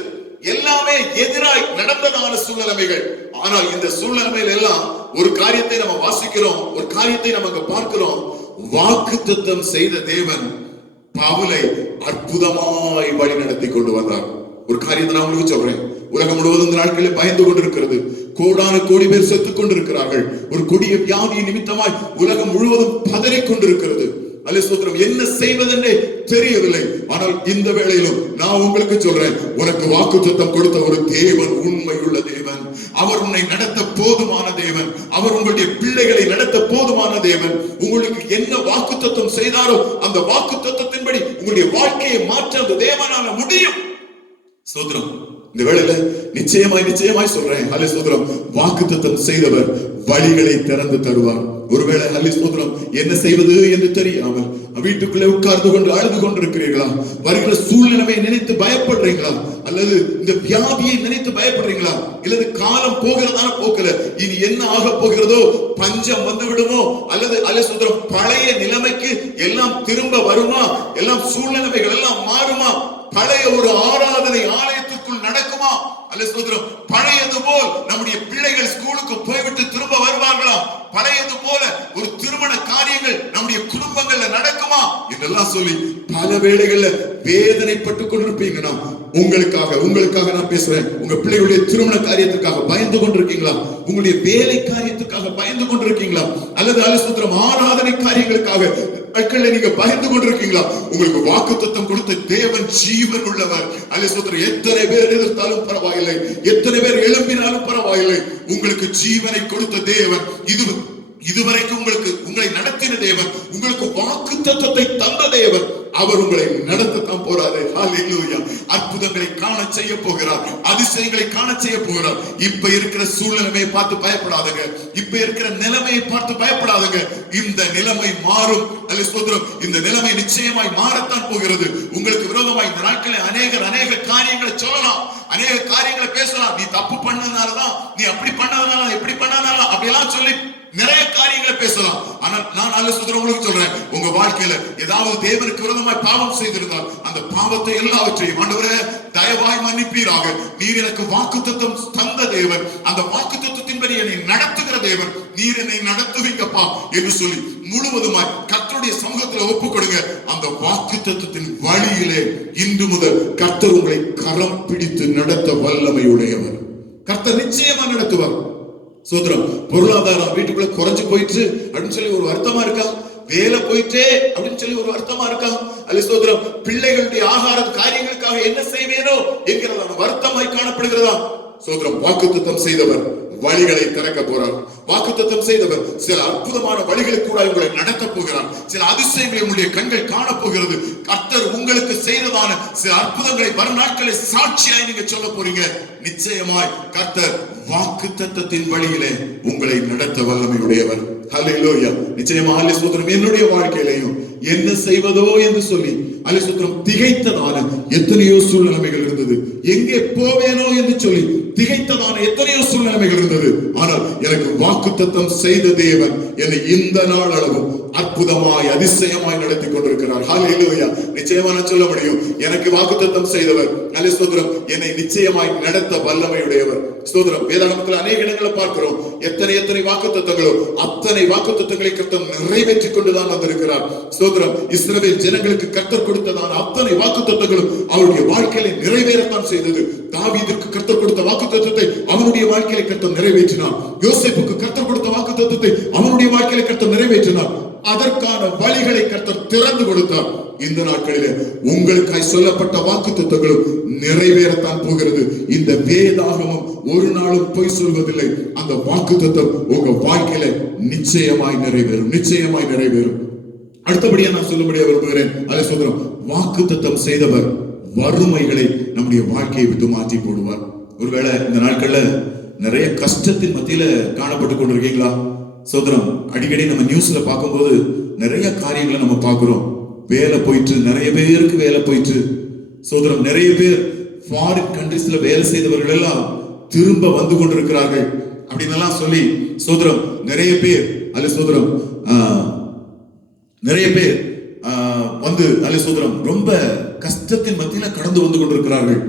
எல்லாமே எதிராய் நடந்ததான சூழ்நிலைமைகள். ஆனால் இந்த சூழ்நிலைமைகள் எல்லாம் ஒரு காரியத்தை நம்ம வாசிக்கிறோம், ஒரு காரியத்தை நமக்கு பார்க்கிறோம், வாக்குத்தத்தம் செய்த தேவன் பவுலை அற்புதமாய் வழி நடத்தி கொண்டு வந்தார். ஒரு காரியத்தை நான் உங்களுக்கு சொல்றேன், உலகம் முழுவதும் இந்த நாட்களில் பயந்து கொண்டிருக்கிறது, கோடான கோடி பேர் செத்துக் கொண்டிருக்கிறார்கள், ஒரு கொடிய வியாதி நிமித்தமாய் உலகம் முழுவதும் பதறிக் கொண்டிருக்கிறது. அல்லேலூயா, என்ன செய்வதென்றே தெரியவில்லை. ஆனால் இந்த வேளையிலும் நான் உங்களுக்கு சொல்றேன், உனக்கு வாக்குத்தத்தம் கொடுத்த ஒரு தேவன் உண்மையுள்ள தேவன், அவர் உன்னை நடத்த போதுமான தேவன், அவர் உங்களுடைய பிள்ளைகளை நடத்த போதுமான தேவன். உங்களுக்கு என்ன வாக்குத்தத்தம் செய்தாரோ அந்த வாக்குத்தத்தத்தின்படி உங்களுடைய வாழ்க்கையை மாற்ற அந்த தேவனால முடியும். ஸ்தோத்திரம். இந்த வேளையில நிச்சயமாய் சொல்றேன், ஹல்லே ஸ்தோத்திரம், வாக்குத்தத்தம் செய்தவர் வழிகளை திறந்து தருவார். ஒருவேளை ஹல்லே ஸ்தோத்திரம் என்ன செய்வது என்று தெரியாமல் வீட்டுக்குள்ளே உட்கார்ந்து கொண்டு அழுது கொண்டிருக்கிறீர்களா? வருகிற சூழ்நிலையை நினைத்து பயப்படுறீங்களா? அல்லது இந்த வியாதியை நினைத்து பயப்படுறீங்களா? இல்லது காலம் போகிறதான போக்கல இனி என்ன ஆக போகிறதோ, பஞ்சம் வந்து விடுமோ, அல்லது ஹல்லே ஸ்தோத்திரம் பழைய நிலைமைக்கு எல்லாம் திரும்ப வருமா, எல்லாம் சூழ்நிலைகள் எல்லாம் மாறுமா, பழைய ஒரு ஆராதனை ஆலயத்துக்குள் நடக்குமா, அல்ல ஸ்தோத்திரம் பழையது போல் நம்முடைய பிள்ளைகள் ஸ்கூலுக்கு போய்விட்டு திரும்ப வருவார்களா, பழையது போல ஒரு திருமண காரியங்கள் நம்முடைய குடும்பங்கள்ல நடக்குமா என்றெல்லாம் சொல்லி பல வேளைகள்ல வேதனைப்பட்டு கொண்டிருப்பீங்கன்னா, உங்களுக்காக நான் பேசுறேன். உங்க பிள்ளைகளுடைய திருமண காரியத்துக்காக பயந்து கொண்டிருக்கீங்களா? உங்களுடைய வேலை காரியத்துக்காக பயந்து கொண்டிருக்கீங்களா? அல்லது அலசுத்திரம் ஆராதனை காரியங்களுக்காக நீங்க பயந்து கொண்டிருக்கீங்களா? உங்களுக்கு வாக்குத்தத்தம் கொடுத்த தேவன் ஜீவன் உள்ளவர். அலசுத்திரம் எத்தனை பேர் எதிர்த்தாலும் பரவாயில்லை, எத்தனை பேர் எழும்பினாலும் பரவாயில்லை, உங்களுக்கு ஜீவனை கொடுத்த தேவன், இதுவரைக்கும் உங்களை நடத்தின தேவன், உங்களுக்கு வாக்குத்தத்தத்தை தந்த தேவன், அவர் உங்களை நடத்தத்தான் போறாரு. ஹல்லேலூயா. அற்புதங்களை காண செய்ய போகிறார், அதிசயங்களை காண செய்ய போகிறார். இப்ப இருக்கிற சூழ்நிலையை பார்த்து பயப்படாதங்க, இப்ப இருக்கிற நிலைமையை பார்த்து பயப்படாதங்க. இந்த நிலைமை மாறும். அல்லேலூயா. இந்த நிலைமை நிச்சயமாய் மாறத்தான் போகிறது. உங்களுக்கு விரோதமாய் இந்த நாட்களில் அநேக காரியங்களை சொல்லலாம், அநேக காரியங்களை பேசலாம். நீ தப்பு பண்ணதுனாலதான், நீ அப்படி பண்ணதுனால, எப்படி பண்ணதுனால அப்படியெல்லாம் சொல்லி நிறைய காரியங்களை பேசலாம். ஆனால் நான் உங்களுக்கு சொல்றேன், உங்க வாழ்க்கையில ஏதாவது தேவனுக்கு விரோதமாய் பாவம் செய்திருந்தால் அந்த பாவத்தை எல்லாவற்றையும் ஆண்டவரே தயவாய் மன்னிப்பீராக. நீர் எனக்கு வாக்குத்தத்தம் தந்த தேவன், அந்த வாக்குத்தத்தத்தின்படி என்னை நடத்துகிற தேவன், நீர் என்னை நடத்துவீங்கப்பா என்று சொல்லி முழுவதுமாய் கர்த்தருடைய சமூகத்தில் ஒப்புக் கொடுங்க. அந்த வாக்குத்தத்தத்தின் வழியிலே இன்று முதல் கர்த்தர் உங்களை கரம் பிடித்து நடத்த வல்லமை உடையவர். கர்த்தர் நிச்சயமா நடத்துவார். சோதரம் பொருளாதாரம் வீட்டுக்குள்ள குறைஞ்சு போயிட்டு அப்படின்னு சொல்லி ஒரு வருத்தமா இருக்கா? வேலை போயிட்டே அப்படின்னு சொல்லி ஒரு வருத்தமா இருக்கா? அல்ல சோதரம் பிள்ளைகளுடைய ஆகார காரியங்களுக்காக என்ன செய்வேனோ என்கிறதான வருத்தமாய் காணப்படுகிறதா? சோதரம் வாக்குத்தத்தம் செய்தவர் வழிகளை திறக்க போறார். வாக்குத்தத்தம் செய்தவர் சில அற்புதமான வழிகளுக்கு கூட உங்களை நடத்த போகிறார். சில அதிசயங்களை உங்களுடைய கண்கள் காண போகிறது. கர்த்தர் உங்களுக்கு செய்ததான சில அற்புதங்களை வரும் நாட்களை சாட்சியாய் நீங்க சொல்ல போறீங்க. நிச்சயமாய் கர்த்தர் வாக்குத்தத்தத்தின் வழியிலே உங்களை நடத்த வல்லமை உடையவர். ஹல்லேலூயா. நிச்சயமா அல்லேலூயா. என்னுடைய வாழ்க்கையிலையும் என்ன செய்வதோ என்று சொல்லி அல்லேலூயா திகைத்ததான எத்தனையோ சூழ்நிலைகள் இருந்தது. எங்கே போவேனோ என்று சொல்லி திகைத்ததான எத்தனையோ சூழ்நிலைகள் இருந்தது. ஆனால் எனக்கு வாக்குத்தத்தம் செய்த தேவன் என்னை இந்த நாள் அளவும் அற்புதமாய் அதிசயமாய் நடத்தி கொண்டிருக்கிறார். ஹல்லேலூயா. நிச்சயமா நான் சொல்ல முடியும், எனக்கு வாக்குத்தத்தம் செய்தவர் அல்லேலூயா என்னை நிச்சயமாய் நடத்த வல்லமை உடையவர். ஸ்தோத்திரம். வேதாகமத்தில் அநேக இடங்களை பார்க்கிறோம். எத்தனை வாக்குத்தத்தங்களோ அத்தனை வாக்குத்தத்தங்களை கர்த்தர் நிறைவேற்றி கொண்டுதான் வந்திருக்கிறார். ஸ்தோத்திரம். இஸ்ரவேல் ஜனங்களுக்கு கர்த்தர் கொடுத்ததான அத்தனை வாக்குத்தத்தங்களும் அவருடைய வாழ்க்கையில நிறைவேறத்தான் செய்தது. தாவீதுக்கு கர்த்தர் கொடுத்த வாக்குத்தத்தத்தை அவனுடைய வாழ்க்கையில கர்த்தர் நிறைவேற்றினார். யோசேப்புக்கு கர்த்தர் கொடுத்த வாக்குத்தத்தத்தை அவனுடைய வாழ்க்கையில கர்த்தர் நிறைவேற்றினார். அதற்கான வழிகளை கர்த்தர் திறந்து கொடுத்தார். இந்த நாட்களிலே உங்களுக்காய் சொல்லப்பட்ட வாக்குத்தத்தங்களும் நிறைவேறத்தான் போகிறது. இந்த வேதாகமம் ஒரு நாளும் பொய் சொல்வதில்லை. அந்த வாக்குத்தத்தம் உங்க வாழ்க்கையில நிச்சயமாய் நிறைவேறும். அடுத்தபடியா நான் சொல்லும்படியா விரும்புகிறேன். அதை சொல்றோம், வாக்குத்தத்தம் செய்தவர் வறுமைகளை நம்முடைய வாழ்க்கையை விட்டு மாற்றி போடுவார். ஒருவேளை இந்த நாட்கள்ல நிறைய கஷ்டத்தின் மத்தியில காணப்பட்டு கொண்டிருக்கீங்களா? சோதரம். அடிக்கடி நம்ம நியூஸ்ல பார்க்கும்போது நிறைய காரியங்களை நம்ம பார்க்கிறோம். வேலை போயிட்டு, நிறைய பேருக்கு வேலை போயிட்டு, சோதரம் நிறைய பேர் ஃபாரின் கண்ட்ரீஸ்ல வேலை செய்தவர்கள் எல்லாம் திரும்ப வந்து கொண்டிருக்கிறார்கள் அப்படின்னு சொல்லி சோதரம் நிறைய பேர் அல்ல சோதரம் நிறைய பேர் வந்து அல்ல சோதரம் ரொம்ப கஷ்டத்தின் மத்தியில கடந்து வந்து கொண்டிருக்கிறார்கள்.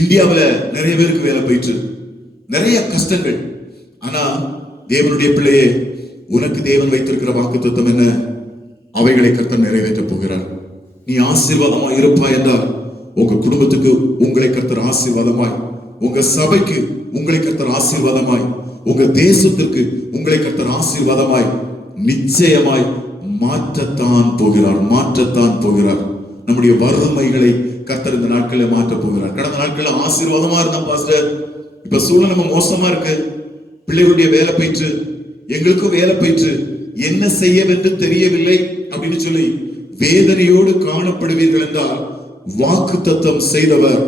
இந்தியாவில் நிறைய பேருக்கு வேலை போயிட்டு, நிறைய கஷ்டங்கள். ஆனா தேவனுடைய பிள்ளையே, உனக்கு தேவன் வைத்திருக்கிற வாக்குத்தத்தம் என்ன? அவைகளை கர்த்தர் நிறைவேற்ற போகிறார். நீ ஆசீர்வாதமாய் இருப்பாய் என்றால் உங்க குடும்பத்துக்கு உங்களை கர்த்தர் ஆசீர்வாதமாய், உங்க சபைக்கு உங்களை கர்த்தர் ஆசீர்வாதமாய், உங்க தேசத்திற்கு உங்களை கர்த்தர் ஆசீர்வாதமாய் நிச்சயமாய் மாற்றத்தான் போகிறார். நம்முடைய வறுமைகளை கர்த்தர் இந்த நாட்களில் மாற்ற போகிறார். கடந்த நாட்களில் ஆசீர்வாதமா இருந்தா பாஸ்டர், இப்ப சூழ்நிலை மோசமா இருக்கு, பிள்ளைகளுடைய வேலை போயிற்று, எங்களுக்கும் வேலை போயிற்று, என்ன செய்யவென்று தெரியவில்லை அப்படின்னு சொல்லி வேதனையோடு காணப்படுவீர்கள் என்றால் வாக்குத்தத்தம் செய்தவர்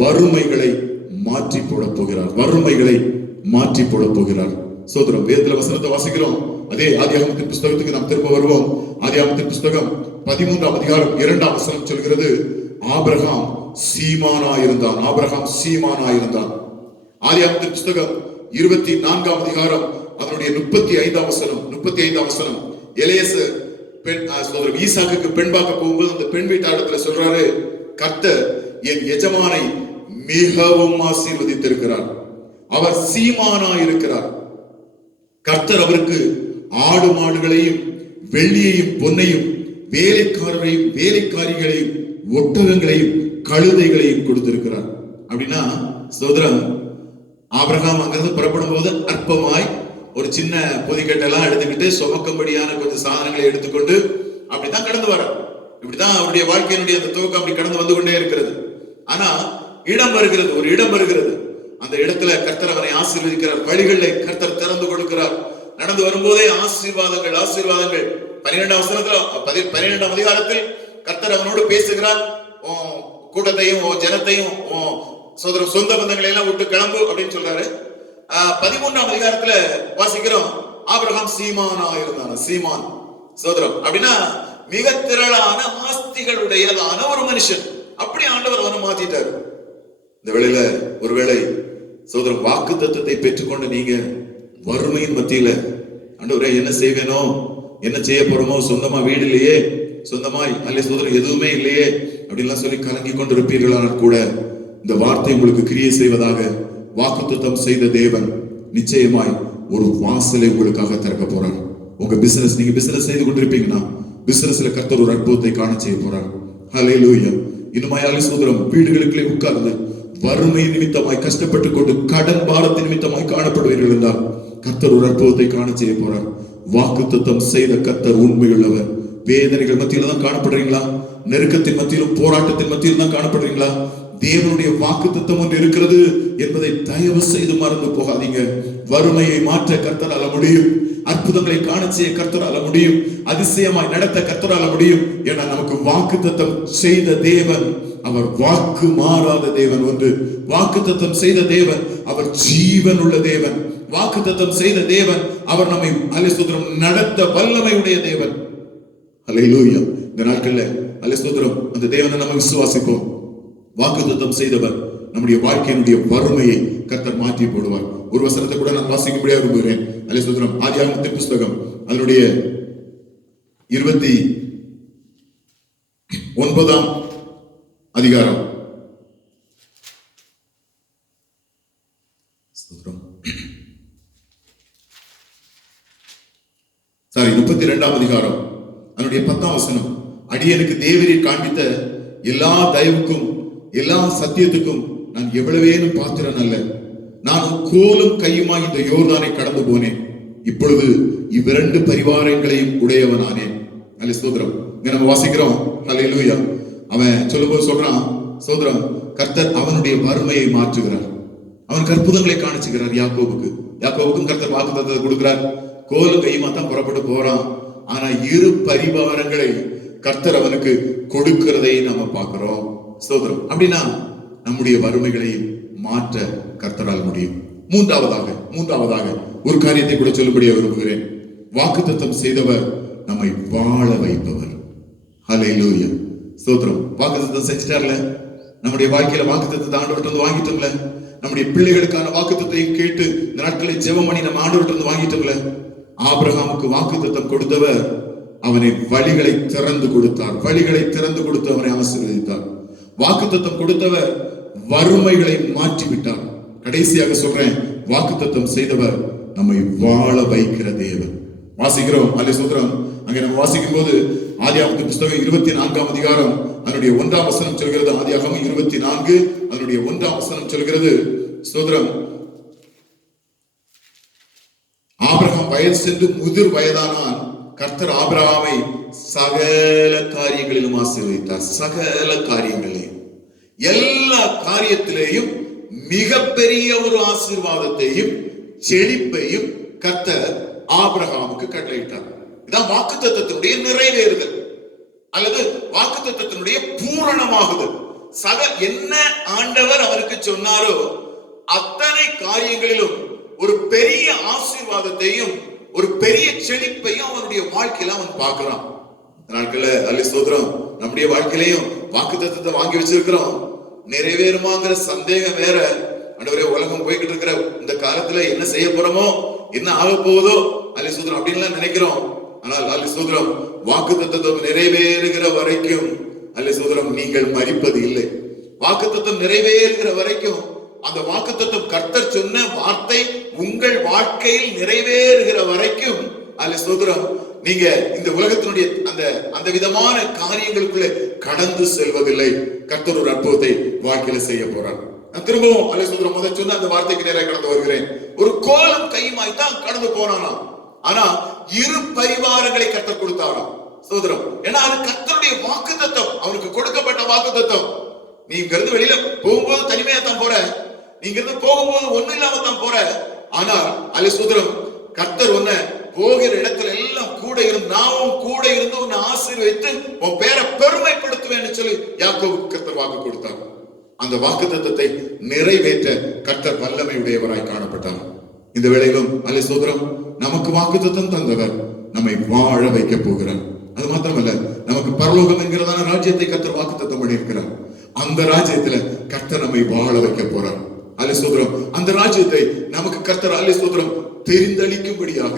வறுமைகளை மாற்றி போட போகிறார். வறுமைகளை மாற்றி போட போகிறார். சோதரம் வேதத்துல வசனத்தை வாசிக்கிறோம். அதே ஆதியாகமத்தின் புஸ்தகத்துக்கு நாம் திரும்ப வருவோம். ஆதியாகமத்தின் புஸ்தகம் 13ஆம் அதிகாரம் 2ஆம் வசனம் சொல்கிறது, ஆபிரகாம் சீமானாயிருந்தான். ஆபிரகாம் சீமானாயிருந்தான். ஆதியாகமத்தின் புஸ்தகம் 24ஆம் அதிகாரம் அதனுடைய 35ஆம் வசனம், எலியேசர் சோதரம் ஈசாக்குக்கு பெண் பார்க்க போகும்போது அந்த பெண் வீட்டாளத்துல சொல்றாரு, கர்த்தர் என் எஜமானை மிகவும் ஆசீர்வதித்திருக்கிறார், அவர் சீமானாயிருக்கிறார். கர்த்தர் அவருக்கு ஆடு மாடுகளையும் வெள்ளியையும் பொன்னையும் வேலைக்காரரையும் வேலைக்காரிகளையும் ஒட்டகங்களையும் கழுதைகளையும் கொடுத்திருக்கிறார். அப்படின்னா சோதரம் ஆபிரகாம் அங்கிருந்து புறப்படும் போது அற்பமாய் ஒரு சின்ன பொதிக்கட்டெல்லாம் எடுத்துக்கிட்டு சுமக்கும்படியான கொஞ்சம் சாதனங்களை எடுத்துக்கொண்டு அப்படித்தான் கடந்து வர. இப்படிதான் அவருடைய வாழ்க்கையினுடைய அந்த துவக்கம் அப்படி கடந்து வந்து கொண்டே இருக்கிறது. ஆனா இடம் வருகிறது, ஒரு இடம் வருகிறது. அந்த இடத்துல கர்த்தர் அவனை ஆசீர்வதிக்கிறார். வழிகளை கர்த்தர் திறந்து கொடுக்கிறார். நடந்து வரும்போதே ஆசீர்வாதங்கள். 12ஆம் அதிகாரத்தில் கர்த்தர் அவனோடு பேசுகிறார். கூட்டத்தையும் ஜனத்தையும் சொந்த பந்தங்களை எல்லாம் விட்டு கிளம்பு அப்படின்னு சொல்றாரு. 13ஆம் அதிகாரத்துல வாசிக்கிறோம், ஆபிரகாம் சீமானா இருந்தான். சீமான் சோதரம் அப்படின்னா மிக திரளான ஆஸ்திகளுடையதான ஒரு மனுஷன். அப்படி ஆண்டவர் அவனை மாத்திட்டார். இந்த வேளையில ஒருவேளை சோதரம் வாக்கு தத்தத்தை பெற்றுக்கொண்டு நீங்க வறுமையின் மத்தியில ஆண்டவரே என்ன செய்வேனோ, என்ன செய்ய போறோமோ, சொந்தமா வீடு இல்லையே, சொந்தமாய் அல்ல சோதரம் எதுவுமே இல்லையே அப்படின்லாம் சொல்லி கலங்கி கொண்டு இருப்பீர்களானால் கூட இந்த வார்த்தை உங்களுக்கு கிரியை செய்வதாக. வாக்குத்தத்தம் செய்த தேவன் நிச்சயமாய் ஒரு வாசலை உங்களுக்காக திறக்க போறார். உங்க பிசினஸ், நீங்க பிசினஸ் செய்து கொண்டிருப்பீங்கன்னா பிசினஸ்ல கர்த்தர் ஒரு அற்புதத்தை காண செய்ய போறார். ஹல்லேலூயா. இன்னுமாய் சோதரம் வீடுகளுக்குள்ளே உட்கார்ந்து வறுமை நிமித்தமாய் கஷ்டப்பட்டு கொண்டு கடன் பாரத்தின் நிமித்தமாய் காணப்படுவீர்கள் என்றால் கர்த்தர் ஒரு அற்புதத்தை காண செய்ய போறார். வாக்குத்தத்தம் செய்த கர்த்தர் உண்மையுள்ளவர். வேதனைகள் மத்தியில தான் காணப்படுறீங்களா? நெருக்கத்தின் மத்தியிலும் போராட்டத்தின் மத்தியிலும் தான் காணப்படுறீங்களா? தேவனுடைய வாக்குத்தத்தம் ஒன்று இருக்கிறது என்பதை தயவு செய்து மறந்து போகாதீங்க. வறுமையை மாற்ற கர்த்தரால முடியும். அற்புதங்களை காண செய்ய கர்த்தரால முடியும். அதிசயமாய் நடத்த கர்த்தரால முடியும். ஏன்னா நமக்கு வாக்குத்தத்தம் செய்த தேவன் அவர் வாக்கு மாறாத தேவன். ஒன்று, வாக்குத்தத்தம் செய்த தேவன் அவர் ஜீவன் உள்ள தேவன். வாக்குத்தத்தம் செய்த தேவன் அவர் நம்மை அல்லேலூயா நடத்த வல்லமை உடைய தேவன். அல்லேலூயா. இந்த நாட்கள்ல அல்லேலூயா அந்த தேவனை நம்ம விசுவாசிப்போம். வாக்குத்தத்தம் செய்தவர் நம்முடைய வாழ்க்கையினுடைய வறுமையை கர்த்தர் மாற்றி போடுவார். ஒரு வசனத்தை கூட நான் வாசிக்கும்படியாக விரும்புகிறேன். அல்லேலூயா. ஆதியாகமத்தின் புஸ்தகம் அதனுடைய 29ஆம் அதிகாரம் 32ஆம் அதிகாரம் அதனுடைய 10ஆம் வசனம். அடியனுக்கு தேவரீர் காண்பித்த எல்லா தயவுக்கும் எல்லா சத்தியத்துக்கும் நான் எவ்வளவேனும் பாத்திரன் அல்ல. நான் கோலும் கையுமாய் இந்த யோர்தானை கடந்து போனேன். இப்பொழுது இவ்விரண்டு பரிவாரங்களையும் உடையவனானேன். அல்ல சோதரம். இங்க நம்ம வாசிக்கிறோம். ஹல்லேலூயா. அவன் சொல்லும்போது சொல்றான், சோதரம் கர்த்தர் அவனுடைய வறுமையை மாற்றுகிறார். அவன் அற்புதங்களை காணிச்சுகிறார். யாக்கோபுக்கும் கர்த்தர் வாக்குத்தத்தத்தை கொடுக்கிறார். கோலும் கையுமா தான் புறப்பட்டு போறான். ஆனா இரு பரிவாரங்களை கர்த்தர் அவனுக்கு கொடுக்கிறதை நாம பார்க்கிறோம். சோதரம் அப்படின்னா நம்முடைய வறுமைகளை மாற்ற கர்த்தரால் முடியும். மூன்றாவதாக ஒரு காரியத்தை கூட சொல்லும்படியா விரும்புகிறேன். வாக்குத்தத்தம் செய்தவர் நம்மை வாழ வைப்பவர். ஹல்லேலூயா. ஸ்தோத்திரம். வாக்குத்தத்தம் செஞ்சிட்டார்ல, நம்முடைய வாழ்க்கையில வாக்குத்தத்தத்தை ஆண்டவர்கிட்ட இருந்து வாங்கிட்டோம்ல, நம்முடைய பிள்ளைகளுக்கான வாக்குத்தத்தையும் கேட்டு இந்த நாட்களில் ஜெபம் பண்ணி நம்ம ஆண்டவர்கிட்ட இருந்து வாங்கிட்டோம்ல. ஆபிரகாமுக்கு வாக்குத்தத்தம் கொடுத்தவர் அவனை வழிகளை திறந்து கொடுத்தார். வழிகளை திறந்து கொடுத்து அவனை ஆசீர்வதித்தார். வாக்குத்தத்தம் கொடுத்தவர் வறுமைகளை மாற்றி விட்டார். கடைசியாக சொல்றேன், வாக்குத்தத்தம் செய்தவர் நம்மை வாழ வைக்கிற தேவன். வாசிக்கிறோம். அல்லேலூயா. அங்கே நம்ம வாசிக்கும் போது ஆதியாகமத்தின் புஸ்தகம் 24ஆம் அதிகாரம் அதனுடைய 1ஆம் வசனம் சொல்கிறது. ஆதியாகமம் 24 அதனுடைய 1ஆம் வசனம் சொல்கிறது. ஸ்தோத்திரம். ஆபிரகாம் வயது சென்று முதிர் வயதானான். கர்த்தர் ஆபிரகாமை சகல காரியங்களிலும் ஆசீர்வதித்தார். சகல காரியங்களையும், எல்லா காரியத்திலேயும் மிகப்பெரிய ஒரு ஆசீர்வாதத்தையும் செழிப்பையும் கர்த்தர் ஆபிரகாமுக்கு கட்டளையிட்டார். இதான் வாக்குத்தத்தத்தினுடைய நிறைவேறுதல் அல்லது வாக்குத்தத்தத்தினுடைய பூரணமாகுதல். என்ன ஆண்டவர் அவருக்கு சொன்னாரோ அத்தனை காரியங்களிலும் ஒரு பெரிய ஆசீர்வாதத்தையும் ஒரு பெரிய செழிப்பையும் அவனுடைய வாழ்க்கையில அவன் பார்க்கிறான். நாட்கள்ல அல்ல ஸ்தோத்திரம், நம்முடைய வாழ்க்கையிலையும் வாக்குத்தத்தத்தை வாங்கி வச்சிருக்கிறோம், நிறைவேறுமாங்கிற சந்தேகம் வேற. ஆண்டவரே, உலகம் போய்கிட்டு இருக்கிற இந்த காலத்துல என்ன செய்ய போறோமோ, என்ன ஆக போகுதோ அல்ல ஸ்தோத்திரம் அப்படின்னு நினைக்கிறோம். ஆனால் அல்ல ஸ்தோத்திரம், வாக்குத்தத்தம் நிறைவேறுகிற வரைக்கும் அல்ல ஸ்தோத்திரம் நீங்கள் மரிப்பது இல்லை. வாக்குத்தத்தம் நிறைவேறுகிற வரைக்கும் அந்த வாக்குத்தத்தம் கர்த்தர் சொன்ன வார்த்தை உங்கள் வாழ்க்கையில் நிறைவேறுகிற வரைக்கும் அல்ல ஸ்தோத்திரம் நீங்க இந்த உலகத்தினுடைய அந்த விதமான காரியங்களுக்குள்ளே கடந்து செல்வதில்லை. கர்த்தர் ஒரு அற்புதத்தை வாழ்க்கையில செய்ய போறார். நான் திரும்பவும் அல்ல ஸ்தோத்திரம் முதல் சொன்ன அந்த வார்த்தைக்கு நேராக கடந்து வருகிறேன். ஒரு கோலம் கையுமாய் தான் கடந்து போனானா, ஆனா இரு பரிவாரங்களை கர்த்தர் கொடுத்தாராம். ஸ்தோத்திரம். ஏன்னா அது கர்த்தருடைய வாக்குத்தத்தம், அவனுக்கு கொடுக்கப்பட்ட வாக்குத்தத்தம். நீ இங்க இருந்து வெளியில போகும்போது தனிமையா தான் போற, நீங்க இருந்து போகும்போது ஒண்ணு இல்லாம தான் போற. ஆனால் அல்ல ஸ்தோத்திரம், கர்த்தர் உன்னை போகிற இடத்துல எல்லாம் கூட இருந்து, நாமும் கூட இருந்து உன்னை ஆசீர்வதித்து உன் பேரை பெருமைப்படுத்துவேன்னு சொல்லி யாக்கோபுக்கு கர்த்தர் வாக்கு கொடுத்தார். அந்த வாக்குத்தத்தத்தை நிறைவேற்ற கர்த்தர் வல்லமை உடையவராய் காணப்பட்டார். இந்த வேளையிலும் அல்ல ஸ்தோத்திரம், நமக்கு வாக்குத்தத்தம் தந்தவர் நம்மை வாழ வைக்க போகிறார். அது மாத்திரமல்ல, நமக்கு பரலோகம் என்கிறதான ராஜ்யத்தை கர்த்தர் வாக்குத்தத்தம் பண்ணியிருக்கிறார். அந்த ராஜ்யத்துல கர்த்தர் நம்மை வாழ வைக்க போறார். அல்ல ஸ்தோத்திரம், அந்த ராஜ்யத்தை நமக்கு கர்த்தர் அல்ல ஸ்தோத்திரம் தெரிந்தளிக்கும்படியாக,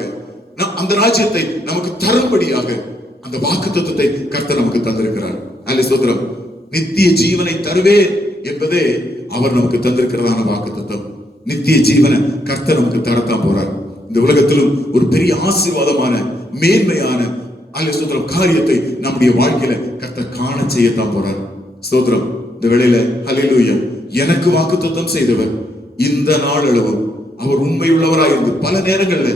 அந்த ராஜ்யத்தை நமக்கு தரும்படியாக அந்த வாக்குத்தத்தத்தை கர்த்தர் நமக்கு தந்திருக்கிறார். அல்ல ஸ்தோத்திரம், நித்திய ஜீவனை தருவேன் என்பதே அவர் நமக்கு தந்திருக்கிறதான வாக்குத்தத்தம். நித்திய ஜீவனை கர்த்தர் நமக்கு தரத்தான் போறார். இந்த உலகத்திலும் ஒரு பெரிய ஆசீர்வாதமான மேன்மையான அல்ல ஸ்தோத்திரம் காரியத்தை நம்முடைய வாழ்க்கையில கர்த்தர் காண செய்யத்தான் போறார். ஸ்தோத்திரம். இந்த வேளையில ஹல்லேலூயா, எனக்கு வாக்குத்தத்தம் செய்தவர் இந்த நாளளவும் அவர் உண்மையுள்ளவராயிருந்து பல நேரங்கள்ல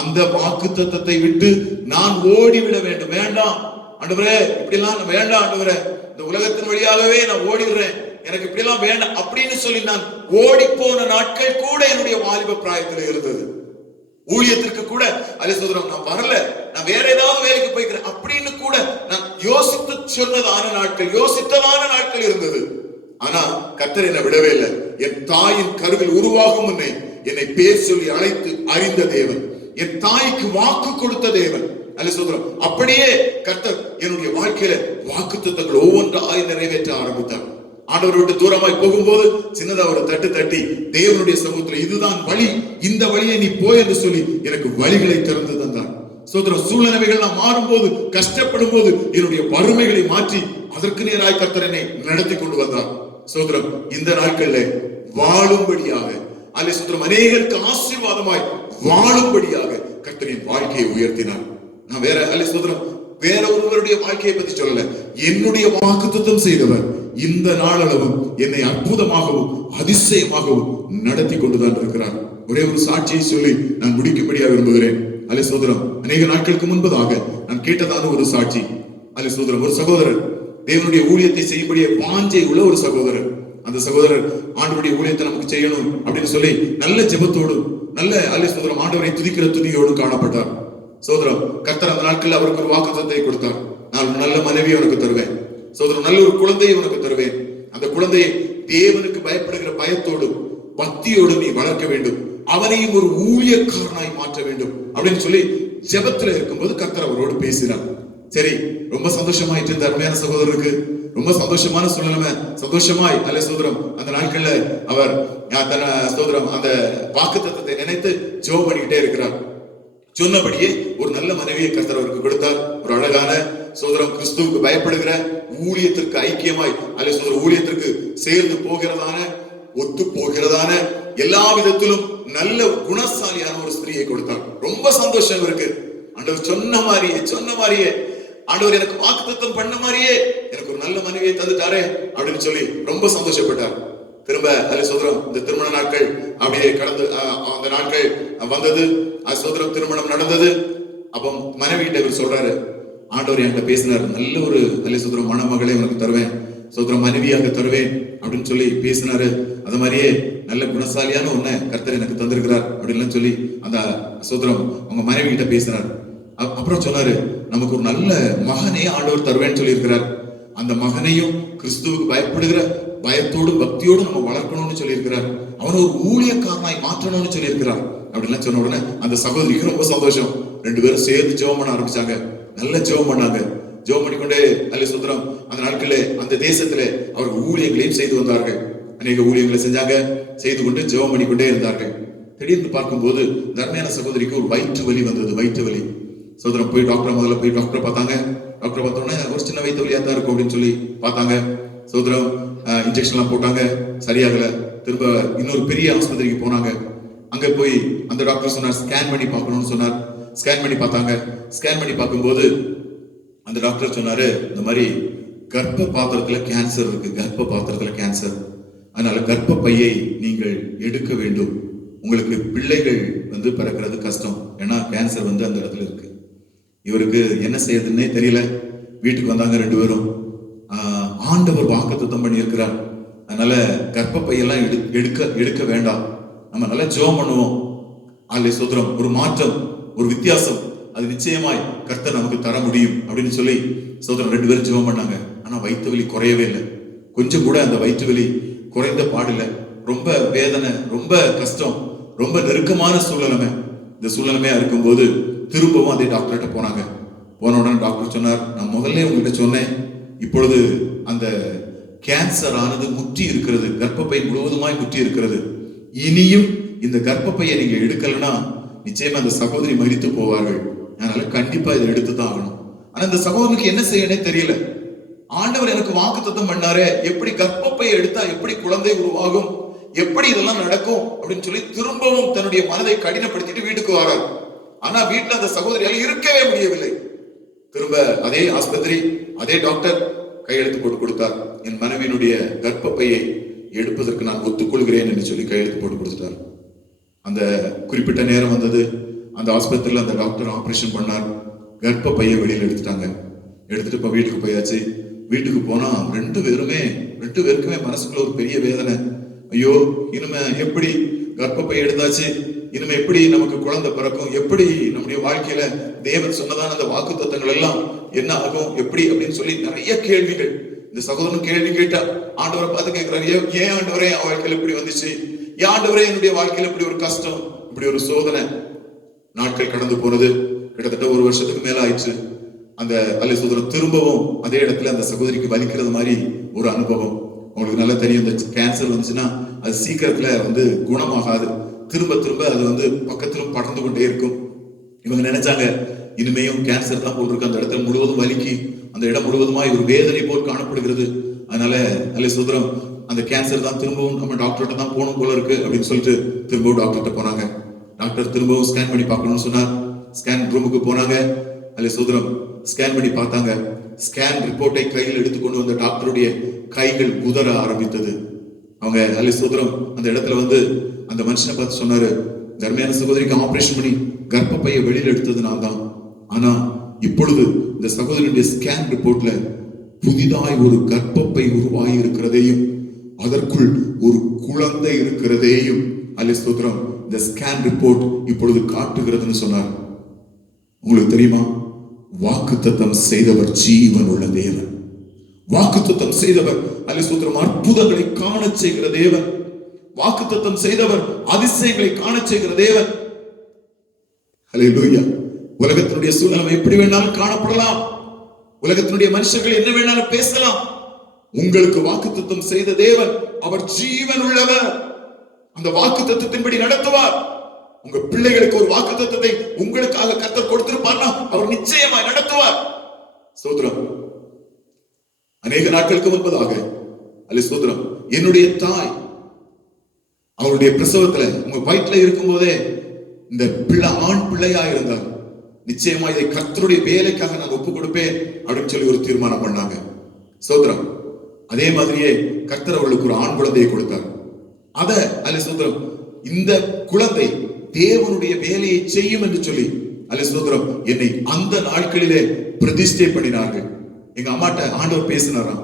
அந்த வாக்குத்தத்தத்தை விட்டு நான் ஓடிவிட வேண்டும், வேண்டாம் ஆண்டவரே இப்படி எல்லாம் வேண்டாம் ஆண்டவரே, இந்த உலகத்தின் வழியாகவே நான் ஓடிடுறேன், எனக்கு இப்படி எல்லாம் வேண்டாம் அப்படின்னு சொல்லி நான் ஓடி போன நாட்கள் கூட என்னுடைய வாலிப பிராயத்தில் இருந்தது. ஊழியத்திற்கு கூட அல்ல ஸ்தோத்திரம் நான் வரல, நான் வேற ஏதாவது வேலைக்கு போய்க்கிறேன் அப்படின்னு கூட நான் யோசித்து சொன்னதான நாட்கள், யோசித்ததான நாட்கள் இருந்தது. ஆனா கர்த்தர் என்னை விடவே இல்லை. என் தாயின் கருவில் உருவாகும் முன்னே என்னை பேர் சொல்லி அழைத்து அறிந்த தேவன், என் தாய்க்கு வாக்கு கொடுத்த தேவன். அல்ல ஸ்தோத்திரம், அப்படியே கர்த்தர் என்னுடைய வாழ்க்கையில வாக்குத்தத்தங்கள் ஒவ்வொன்றாய் நிறைவேற்ற ஆரம்பித்தார். ஆண்டவர் விட்டு தூரமாய் போகும்போது சின்னதா ஒரு தட்டு தட்டி தேவனுடைய சமூகத்துல இதுதான் வழி, இந்த வழியை நீ போய் என்று சொல்லி எனக்கு வழிகளை திறந்து தந்தார். ஸ்தோத்திரம். சூழ்நிலைகள் நான் மாறும்போது, கஷ்டப்படும் போது என்னுடைய வறுமைகளை மாற்றி அதற்கு நேராய் கர்த்தர் என்னை நடத்தி கொண்டு வந்தார். ஸ்தோத்திரம். இந்த நாட்கள்ல வாழும்படியாக அல்ல ஸ்தோத்திரம் அநேகருக்கு ஆசீர்வாதமாய் வாழும்படியாக கர்த்தரின் வாழ்க்கையை உயர்த்தினார். நான் வேற அல்ல ஸ்தோத்திரம் வேற ஒருவருடைய வாழ்க்கையை பத்தி சொல்லல, என்னுடைய வாக்குத்தத்தம் செய்தவர் இந்த நாளளவும் என்னை அற்புதமாகவும் அதிசயமாகவும் நடத்தி கொண்டுதான் இருக்கிறார். ஒரே ஒரு சாட்சியை சொல்லி நான் முடிக்கும்படியாக விரும்புகிறேன். அல்ல ஸ்தோத்திரம், அநேக நாட்களுக்கு முன்பதாக நான் கேட்டதான ஒரு சாட்சி. அல்ல ஸ்தோத்திரம், ஒரு சகோதரர் தேவனுடைய ஊழியத்தை செய்யும்படியே வாஞ்சை உள்ள ஒரு சகோதரர். அந்த சகோதரர் ஆண்டவருடைய ஊழியத்தை நமக்கு செய்யணும் அப்படின்னு சொல்லி நல்ல ஜெபத்தோடு, நல்ல அல்ல ஸ்தோத்திரம் ஆண்டவரை துதிக்கிற துதியோடு காணப்பட்டார். சோதரம். கர்த்தர் அந்த நாட்கள் அவருக்கு ஒரு வாக்குத்தத்தத்தை கொடுத்தார். நான் நல்ல மனைவியை உனக்கு தருவேன், சோதரம் நல்ல ஒரு குழந்தையை உனக்கு தருவேன், அந்த குழந்தையை தேவனுக்கு பயப்படுகிற பயத்தோடு பக்தியோடு நீ வளர்க்க வேண்டும், அவனையும் ஒரு ஊழியக்காரனாய் மாற்ற வேண்டும் அப்படின்னு சொல்லி ஜெபத்துல இருக்கும்போது கர்த்தர் அவரோடு பேசினார். சரி, ரொம்ப சந்தோஷமாயிட்டு இருந்த அருமையான சகோதரருக்கு ரொம்ப சந்தோஷமான சூழ்நிலை, சந்தோஷமாய் அல்ல சோதரம் அந்த நாட்கள்ல அவர் சோதரம் அந்த வாக்குத்தத்தத்தை நினைத்து ஜெபம் பண்ணிக்கிட்டே இருக்கிறார். சொன்னபடியே ஒரு நல்ல மனைவியை கர்த்தர் அவருக்கு கொடுத்தார். ஒரு அழகான சோதரம் கிறிஸ்துவுக்கு பயப்படுகிற ஊழியத்திற்கு ஐக்கியமாய் அல்ல சோதரம் ஊழியத்திற்கு சேர்ந்து போகிறதான, ஒத்து போகிறதான, எல்லா விதத்திலும் நல்ல குணசாலியான ஒரு ஸ்திரியை கொடுத்தார். ரொம்ப சந்தோஷம் இருக்கு. ஆண்டவர் சொன்ன மாதிரியே ஆண்டவர் எனக்கு வாக்குத்தத்தம் பண்ண மாதிரியே எனக்கு ஒரு நல்ல மனைவியை தந்துட்டாரே அப்படின்னு சொல்லி ரொம்ப சந்தோஷப்பட்டார். திரும்ப அல்ல சோதரம் இந்த திருமண நாட்கள் அப்படியே கடந்து அந்த நாட்கள் வந்தது. சோதரம் திருமணம் நடந்தது. அப்போ மனைவிட்ட இவர் சொல்றாரு, ஆண்டவர் என்கிட்ட பேசினார், நல்ல ஒரு அல்ல சோதரம் மணமகளை உனக்கு தருவேன், சோதரம் மனைவியாக தருவேன் அப்படின்னு சொல்லி பேசினாரு. அது மாதிரியே நல்ல குணசாலியான ஒன்ன கர்த்தர் எனக்கு தந்திருக்கிறார் அப்படின்னு சொல்லி அந்த சோதரம் அவங்க மனைவி கிட்ட பேசினார். அப்புறம் சொன்னாரு, நமக்கு ஒரு நல்ல மகனே ஆண்டவர் தருவேன்னு சொல்லி இருக்கிறார், அந்த மகனையும் கிறிஸ்துவுக்கு பயப்படுகிற பயத்தோடும் பக்தியோடும் நம்ம வளர்க்கணும்னு சொல்லியிருக்கிறார். அவனை ஒரு ஊழியக்காரனாய் மாற்றணும்னு சொல்லியிருக்கிறார். அப்படின்லாம் சொன்ன உடனே அந்த சகோதரிக்கு ரொம்ப சந்தோஷம். 2 பேரும் சேர்ந்து ஜெபம் பண்ண ஆரம்பிச்சாங்க. நல்ல ஜெபம் பண்ணாங்க. ஜெபம் பண்ணிக்கொண்டே நல்ல சுந்தரம் அந்த நாட்களிலே அந்த தேசத்திலே அவர்கள் ஊழியங்களையும் செய்து வந்தார்கள். அநேக ஊழியங்களை செஞ்சாங்க, செய்து கொண்டு ஜெபம் பண்ணிக்கொண்டே இருந்தார்கள். திடீர்னு பார்க்கும்போது தர்மையான சகோதரிக்கு ஒரு வயிற்று வலி வந்தது. வயிற்று வலி. சகோதரன் போய் முதல்ல போய் டாக்டரை பார்த்தாங்க. டாக்டரை பார்த்தோன்னே ஒரு சின்ன வயிற்று வலியா தான் இருக்கும் அப்படின்னு சொல்லி பார்த்தாங்க. சகோதரம் இன்ஜெக்ஷன்லாம் போட்டாங்க, சரியாகல. திரும்ப இன்னொரு பெரிய ஆஸ்பத்திரிக்கு போனாங்க. அங்க போய் அந்த டாக்டர் சொன்னார் ஸ்கேன் பண்ணி பார்க்கணும்னு சொன்னார். ஸ்கேன் பண்ணி பார்த்தாங்க. ஸ்கேன் பண்ணி பார்க்கும்போது அந்த டாக்டர் சொன்னாரு, இந்த மாதிரி கர்ப்ப பாத்திரத்துல கேன்சர் இருக்கு, கர்ப்ப பாத்திரத்துல கேன்சர். அதனால கர்ப்ப பையை நீங்கள் எடுக்க வேண்டும். உங்களுக்கு பிள்ளைகள் பிறக்கிறது கஷ்டம், ஏன்னா கேன்சர் அந்த இடத்துல இருக்கு. இவருக்கு என்ன செய்யறதுன்னே தெரியல. வீட்டுக்கு வந்தாங்க 2 பேரும். ஆண்டவர் வாக்குத்தத்தம் பண்ணி இருக்கிறார், அதனால கர்ப்ப பையெல்லாம் எடுக்க வேண்டாம், நம்ம நல்லா ஜெபம் பண்ணுவோம். அல்லே சோதரம், ஒரு மாற்றம், ஒரு வித்தியாசம் அது நிச்சயமாய் கர்த்தர் நமக்கு தர முடியும் அப்படின்னு சொல்லி சோதரம் 2 பேரும் ஜெபம் பண்ணாங்க. ஆனா வயிற்று வலி குறையவே இல்லை. கொஞ்சம் கூட அந்த வயிற்று வலி குறைந்த பாடில்லை. ரொம்ப வேதனை, ரொம்ப கஷ்டம், ரொம்ப நெருக்கமான சூழ்நிலைமை. இந்த சூழ்நிலைமையா இருக்கும்போது திரும்பவும் அதே டாக்டர்கிட்ட போனாங்க. போன உடனே டாக்டர் சொன்னார், நான் முதல்ல உங்ககிட்ட சொன்னேன், இப்பொழுது அந்த கேன்சர் ஆனது முற்றி இருக்கிறது, கர்ப்பப்பை முழுவதுமாய் முற்றி இருக்கிறது. இனியும் இந்த கர்ப்பப்பையை நீங்க எடுக்கலன்னா நிச்சயமா அந்த சகோதரி மரித்து போவார்கள். அதனால கண்டிப்பா இதை எடுத்துதான் ஆகணும். ஆனா இந்த சகோதரனுக்கு என்ன செய்யனே தெரியல. ஆண்டவர் எனக்கு வாக்குத்தத்தம் பண்ணாரே, எப்படி கர்ப்பப்பையை எடுத்தா எப்படி குழந்தை உருவாகும், எப்படி இதெல்லாம் நடக்கும் அப்படின்னு சொல்லி திரும்பவும் தன்னுடைய மனதை கடினப்படுத்திட்டு வீட்டுக்கு வரார். ஆனா வீட்டுல அந்த சகோதரியால் இருக்கவே முடியவில்லை. திரும்ப அதே ஆஸ்பத்திரி, அதே டாக்டர் கையெழுத்து போட்டு கொடுத்தார். என் மனைவியினுடைய கர்ப்பப்பையை எடுப்பதற்கு நான் ஒத்துக்கொள்கிறேன் என்று சொல்லி கையெழுத்து போட்டு கொடுத்துட்டார். அந்த குறிப்பிட்ட நேரம் வந்தது. அந்த ஆஸ்பத்திரியில் அந்த டாக்டர் ஆபரேஷன் பண்ணார். கர்ப்பப்பையை வெளியில் எடுத்துட்டாங்க. எடுத்துட்டு இப்ப வீட்டுக்கு போயாச்சு. வீட்டுக்கு போனா 2 பேருக்குமே மனசுக்குள்ள ஒரு பெரிய வேதனை. ஐயோ, இனிமே எப்படி கர்ப்பப்பை எடுத்தாச்சு, இனிமே எப்படி நமக்கு குழந்தை பிறக்கும், எப்படி நம்முடைய வாழ்க்கையில தேவன் சொன்னதான அந்த வாக்கு தத்தங்கள் எல்லாம் என்ன ஆகும், எப்படி அப்படின்னு சொல்லி நிறைய கேள்விகள். இந்த சகோதரன் கேள்வி கேட்டா ஆண்டவரை பார்த்து கேட்கிறாரு, ஏன் ஆண்டவரே என் வாழ்க்கையில இப்படி வந்துச்சு, ஏன் ஆண்டவரே என்னுடைய வாழ்க்கையில இப்படி ஒரு கஷ்டம், இப்படி ஒரு சோதனை. நாட்கள் கடந்து போனது. கிட்டத்தட்ட 1 வருஷத்துக்கு மேல ஆயிடுச்சு. அந்த அல்ல சகோதரன் திரும்பவும் அதே இடத்துல அந்த சகோதரிக்கு வலிக்கிறது மாதிரி ஒரு அனுபவம். உங்களுக்கு நல்லா தெரியும், இந்த கேன்சர் வந்துச்சுன்னா அது சீக்கிரத்துல குணமாகாது. திரும்ப திரும்ப அது பக்கத்திலும் படர்ந்து கொண்டே இருக்கும். இவங்க நினைச்சாங்க இனிமேயும் கேன்சர் தான் போல் இருக்கு, அந்த இடத்துல முழுவதும் வலிக்கு, அந்த இடம் முழுவதுமாய் ஒரு வேதனை போல் காணப்படுகிறது. அதனால அல்ல சகோதரம், அந்த கேன்சர் தான் திரும்பவும் நம்ம டாக்டர்கிட்ட தான் போகணும் போல இருக்கு அப்படின்னு சொல்லிட்டு திரும்பவும் டாக்டர்கிட்ட போனாங்க. டாக்டர் திரும்பவும் ஸ்கேன் பண்ணி பார்க்கணும்னு சொன்னார். ஸ்கேன் ரூமுக்கு போனாங்க. அல்ல சகோதரம் ஸ்கேன் பண்ணி பார்த்தாங்க. ஸ்கேன் ரிப்போர்ட்டை கையில் எடுத்துக்கொண்டு வந்த டாக்டருடைய கைகள் உதற ஆரம்பித்தது. அவங்க அல்ல சகோதரம் அந்த இடத்துல அந்த மனுஷனை பார்த்து சொன்னாரு, தர்மையான சகோதரிக்கு ஆபரேஷன் பண்ணி கர்ப்பப்பையை வெளியில் எடுத்தது நான் தான். ஆனா இப்பொழுது இந்த சகோதரனுடைய ஸ்கேன் ரிப்போர்ட்ல புதிதாய் ஒரு கர்ப்பப்பை உருவாகி இருக்கிறதையும் அதற்குள் ஒரு குழந்தை இருக்கிறதையும் அல்ல சகோதரம் இந்த ஸ்கேன் ரிப்போர்ட் இப்பொழுது காட்டுகிறதுன்னு சொன்னார். உங்களுக்கு தெரியுமா, வாக்குத்தத்தம் செய்தவர் ஜீவன் உள்ள தேவன். வாக்குத்தத்தம் செய்தவர் அல்ல சகோதரம் அற்புதங்களை காண செய்கிற தேவன். வாக்குத்தத்தம் செய்தவர் அதிசயங்களை காண செய்கிற தேவன். ஹல்லேலூயா. உலகத்தினுடைய சூழ்நிலை எப்படி வேணாலும் காணப்படலாம், உலகத்தினுடைய மனுஷர்கள் என்ன வேணாலும் பேசலாம். உங்களுக்கு வாக்குத்தத்தம் செய்த தேவன் அவர் ஜீவன் உள்ளவர். அந்த வாக்குத்தத்தத்தின்படி நடத்துவார். உங்க பிள்ளைகளுக்கு ஒரு வாக்குத்தத்தத்தை உங்களுக்காக கர்த்தர் கொடுத்திருப்பார்னா அவர் நிச்சயமாய் நடத்துவார். ஸ்தோத்திரம். அநேக நாட்களுக்கு முன்பதாக அல்ல ஸ்தோத்திரம், என்னுடைய தாய் அவருடைய பிரசவத்துல உங்க வயிற்றுல இருக்கும் போதே இந்த பிள்ளை ஆண் பிள்ளையா இருந்தார். நிச்சயமா இதை கர்த்தருடைய வேலைக்காக நான் ஒப்பு கொடுப்பேன் அப்படின்னு சொல்லி ஒரு தீர்மானம் பண்ணாங்க. ஸ்தோத்திரம். அதே மாதிரியே கர்த்தர் அவர்களுக்கு ஒரு ஆண் குழந்தையை கொடுத்தார். அத அல்ல ஸ்தோத்திரம், இந்த குழந்தை தேவனுடைய வேலையை செய்யும் என்று சொல்லி அல்ல ஸ்தோத்திரம் என்னை அந்த நாட்களிலே பிரதிஷ்டை பண்ணினார்கள். எங்க அம்மாட்ட ஆண்டவர் பேசினாராம்,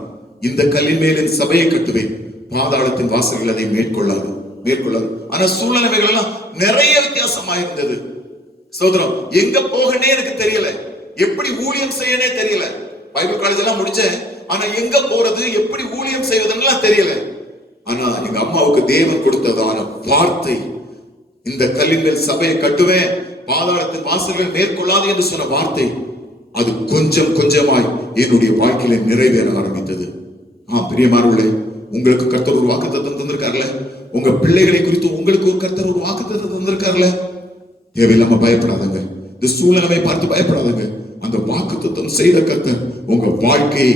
இந்த கல்லின் மேல் என் சபையை கட்டுவேன், பாதாளத்தின் வாசல்கள் அதை மேற்கொள்ளாது. ஆனா சூழ்நிலைகள் எல்லாம் நிறைய வித்தியாசமா இருந்தது. சகோதரம், எங்க போகனே எனக்கு தெரியல, எப்படி ஊழியம் செய்யனே தெரியல. பைபிள் காலேஜ் எல்லாம் முடிச்சேன், ஆனா எங்க போறது, எப்படி ஊழியம் செய்வதுன்னு தெரியல. ஆனா எங்க அம்மாவுக்கு தேவன் கொடுத்ததான வார்த்தை, இந்த கல்லின் மேல் சபையை கட்டுவேன், பாதாளத்தின் வாசல்கள் மேற்கொள்ளாது என்று சொன்ன வார்த்தை, அது கொஞ்சம் கொஞ்சமாய் என்னுடைய வாழ்க்கையில நிறைவேற ஆரம்பித்தது. பிரியமானவர்களே, உங்களுக்கு கர்த்தர் ஒரு வாக்குத்தத்தம் தந்திருக்காருல, உங்க பிள்ளைகளை குறித்து உங்களுக்கு ஒரு கர்த்தர் ஒரு வாக்குத்தத்தம் தந்திருக்காருல, தேவையில்லாம பயப்படாதங்க. இந்த சூழ்நிலையை பார்த்து பயப்படாதங்க. அந்த வாக்குத்தத்தம் செய்த கர்த்தர் உங்க வாழ்க்கையை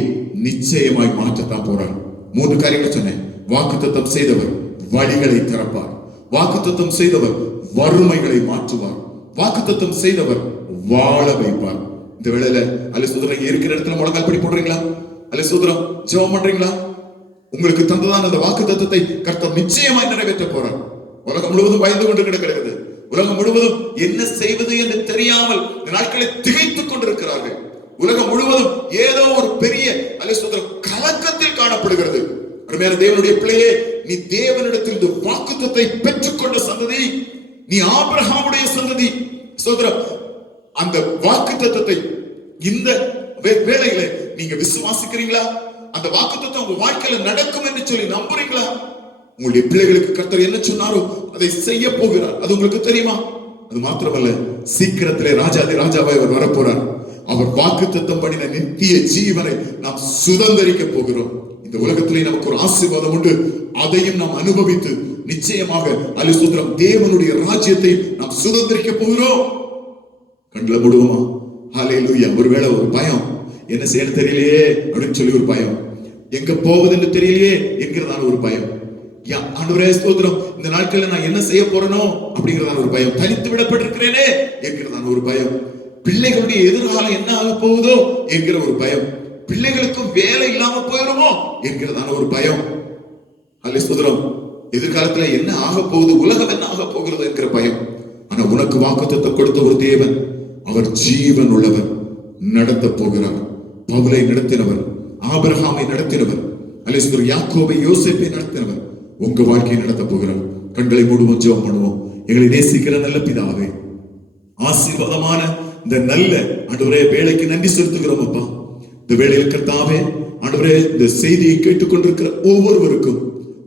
நிச்சயமாய் மாற்றத்தான் போறார். 3 காரியங்களை சொன்னேன். வாக்குத்தத்தம் செய்தவர் வழிகளை திறப்பார், வாக்குத்தத்தம் செய்தவர் வறுமைகளை மாற்றுவார், வாக்குத்தத்தம் செய்தவர் வாழ வைப்பார். இந்த வேளையில அல்லேலூயா இருக்கிற இடத்துல முழங்கால் படி போடுறீங்களா? அல்லேலூயா ஜெபம் பண்றீங்களா? உங்களுக்கு தந்ததான அந்த வாக்குத்தத்தத்தை கர்த்தர் நிச்சயமாய் நிறைவேற்ற போறார். உலகம் முழுவதும் பயந்து கொண்டு கிடக்கிறது. உலகம் முழுவதும் என்ன செய்வது என்று தெரியாமல் இந்த நாட்களை திகைத்துக் கொண்டிருக்கிறார்கள். உலகம் முழுவதும் ஏதோ ஒரு பெரிய அல்லேலூயா கலக்கத்தில் காணப்படுகிறது. அருமையான தேவனுடைய பிள்ளையே, நீ தேவனிடத்தில் இந்த வாக்குத்தத்தை பெற்றுக்கொண்ட சந்ததி, நீ ஆபிரகாமுடைய சந்ததி. சகோதரர், அந்த வாக்குத்தத்தத்தை இந்த வேளையில நீங்க விசுவாசிக்கிறீங்களா? அந்த வாக்குத்தத்தம் உங்க வாழ்க்கையில நடக்கும் என்று சொல்லி நம்புறீங்களா? உங்களுடைய பிள்ளைகளுக்கு கர்த்தர் என்ன சொன்னாரோ அதை செய்ய போகிறார். அது உங்களுக்கு தெரியுமா? அது மாத்திரமல்ல, சீக்கிரத்திலே ராஜாதி ராஜாவாய் அவர் வரப்போறார். அவர் வாக்குத்தத்தம் பண்ணின நித்திய ஜீவனை நாம் சுதந்தரிக்க போகிறோம். இந்த உலகத்திலே நமக்கு ஒரு ஆசீர்வாதம் உண்டு. அதையும் நாம் அனுபவித்து நிச்சயமாக அல்லேலூயா தேவனுடைய ராஜ்யத்தை நாம் சுதந்தரிக்க போகிறோம். கண்ல முடுவோமா? ஹல்லேலூயா. ஒருவேளை ஒரு பயம், என்ன செய்ய தெரியலையே அப்படின்னு சொல்லி ஒரு பயம், எங்க போவதுன்னு தெரியலையே என்கிறதான ஒரு பயம். ஆண்டவரே ஸ்தோத்திரம், இந்த நாட்கள்ல நான் என்ன செய்ய போறேனோ அப்படிங்கிறதான ஒரு பயம், தனித்து விடப்பட்டிருக்கிறேனே என்கிறதான ஒரு பயம், பிள்ளைகளுடைய எதிர்காலம் என்ன ஆக போகுதோ என்கிற ஒரு பயம், பிள்ளைகளுக்கும் வேலை இல்லாம போயிடுமோ என்கிறதான ஒரு பயம். அல்லேலூயா. எதிர்காலத்துல என்ன ஆக போகுது, உலகம் என்ன ஆக போகிறது என்கிற பயம். ஆனா உனக்கு வாக்குத்தத்தம் கொடுத்த ஒரு தேவன், அவர் ஜீவன் உள்ளவர், நடத்த போகிறார். பவுலை நடத்தினவர், ஆபிரகாமை நடத்தினவர், அல்லேலூயா யாக்கோபை யோசேப்பை நடத்தினவர் உங்க வாழ்க்கையை நடத்த போகிறார். கண்களை மூடுவோம், ஜெபம் பண்ணுவோம். எங்களை நேசிக்கிற நல்ல பிதாவே, ஆசீர்வாதமான இந்த நல்ல ஆண்டவரே வேளைக்கு நன்றி செலுத்துகிறோம் அப்பா. இந்த வேளையில் கர்த்தாவே ஆண்டவரே, இந்த செய்தியை கேட்டுக்கொண்டிருக்கிற ஒவ்வொருவருக்கும்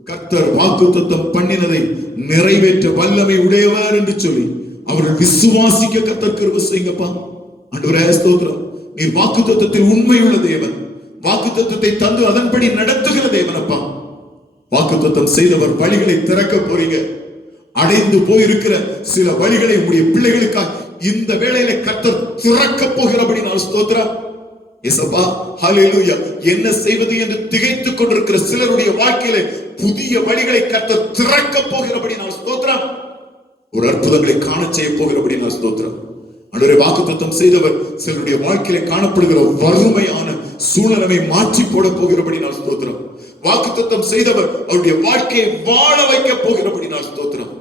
கர்த்தர் வாக்குத்தத்தம் பண்ணினதை நிறைவேற்ற வல்லமை உடையவர் என்று சொல்லி அவர்கள் விசுவாசிக்க கர்த்தர் கிருபை செய்யுங்கப்பா. ஆண்டவரே ஸ்தோத்திரம், நீர் வாக்குத்தத்தத்தில் உண்மையுள்ள தேவன், வாக்குத்தத்தத்தை தந்து அதன்படி நடத்துகிற தேவன் அப்பா. வாக்குத்தத்தம் செய்தவர் வழிகளை திறக்க போறீங்க. அடைந்து போயிருக்கிற சில வழிகளை உங்களுடைய பிள்ளைகளுக்காக இந்த வேளையில கர்த்தர் திறக்க போகிறபடி நான் ஸ்தோத்திரம். இயேசுப்பா, ஹல்லேலூயா. என்ன செய்வது என்று திகைத்துக் கொண்டிருக்கிற சிலருடைய வாழ்க்கையில புதிய வழிகளை கர்த்தர் திறக்க போகிறபடி நான் ஸ்தோத்திரம். ஒரு அற்புதங்களை காண செய்ய போகிறபடி நான் ஸ்தோத்திரம். ஆண்டவரே, வாக்குத்தத்தம் செய்தவர் சிலருடைய வாழ்க்கையில காணப்படுகிற வறுமையான சூழ்நிலையை மாற்றி போட போகிறபடி நான் ஸ்தோத்திரம். வாக்குத்தத்தம் செய்தவர் அவருடைய வாழ்க்கையை வாழ வைக்க போகிறபடி நான் ஸ்தோத்திரம்.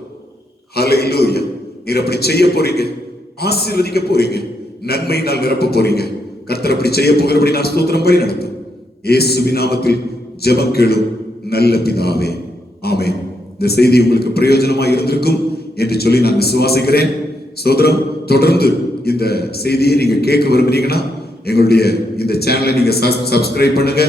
ஹல்லேலூயா. நீர் அப்படி செய்ய போறீங்க, ஆசீர்வதிக்க போறீங்க, நன்மையினால் நிரப்ப போறீங்க. கர்த்தர் அப்படி செய்ய போகிறபடி நான் ஸ்தோத்திரம் வழி நடத்தும். இயேசுவின் நாமத்தில் ஜெபம் கேளும் நல்ல பிதாவே, ஆமென். இந்த செய்தி உங்களுக்கு பிரயோஜனமாக இருந்திருக்கும் என்று சொல்லி நான் விசுவாசிக்கிறேன். ஸ்தோத்திரம். தொடர்ந்து இந்த செய்தியை நீங்க கேட்க விரும்புறீங்கன்னா எங்களுடைய இந்த சேனலை நீங்க சப்ஸ்கிரைப் பண்ணுங்க,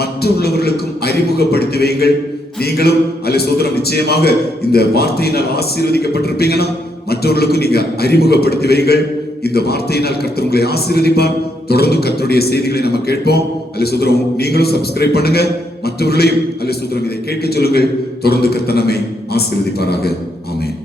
மற்றவர்களுக்கும் அறிமுகப்படுத்தி வையுங்கள். நீங்களும் அல்ல சோதரம் நிச்சயமாக இந்த வார்த்தையினால் ஆசீர்வதிக்கப்பட்டிருப்பீங்கன்னா மற்றவர்களுக்கும் நீங்க அறிமுகப்படுத்தி வையுங்கள். இந்த வார்த்தையினால் கர்த்தர் உங்களை ஆசீர்வதிப்பார். தொடர்ந்து கர்த்தருடைய செய்திகளை நம்ம கேட்போம். அல்ல சோதரம், நீங்களும் சப்ஸ்கிரைப் பண்ணுங்க, மற்றவர்களையும் அல்ல சோதரம் இதை கேட்க சொல்லுங்கள். தொடர்ந்து கர்த்தர் நம்மை ஆசீர்வதிப்பாராக. ஆமென்.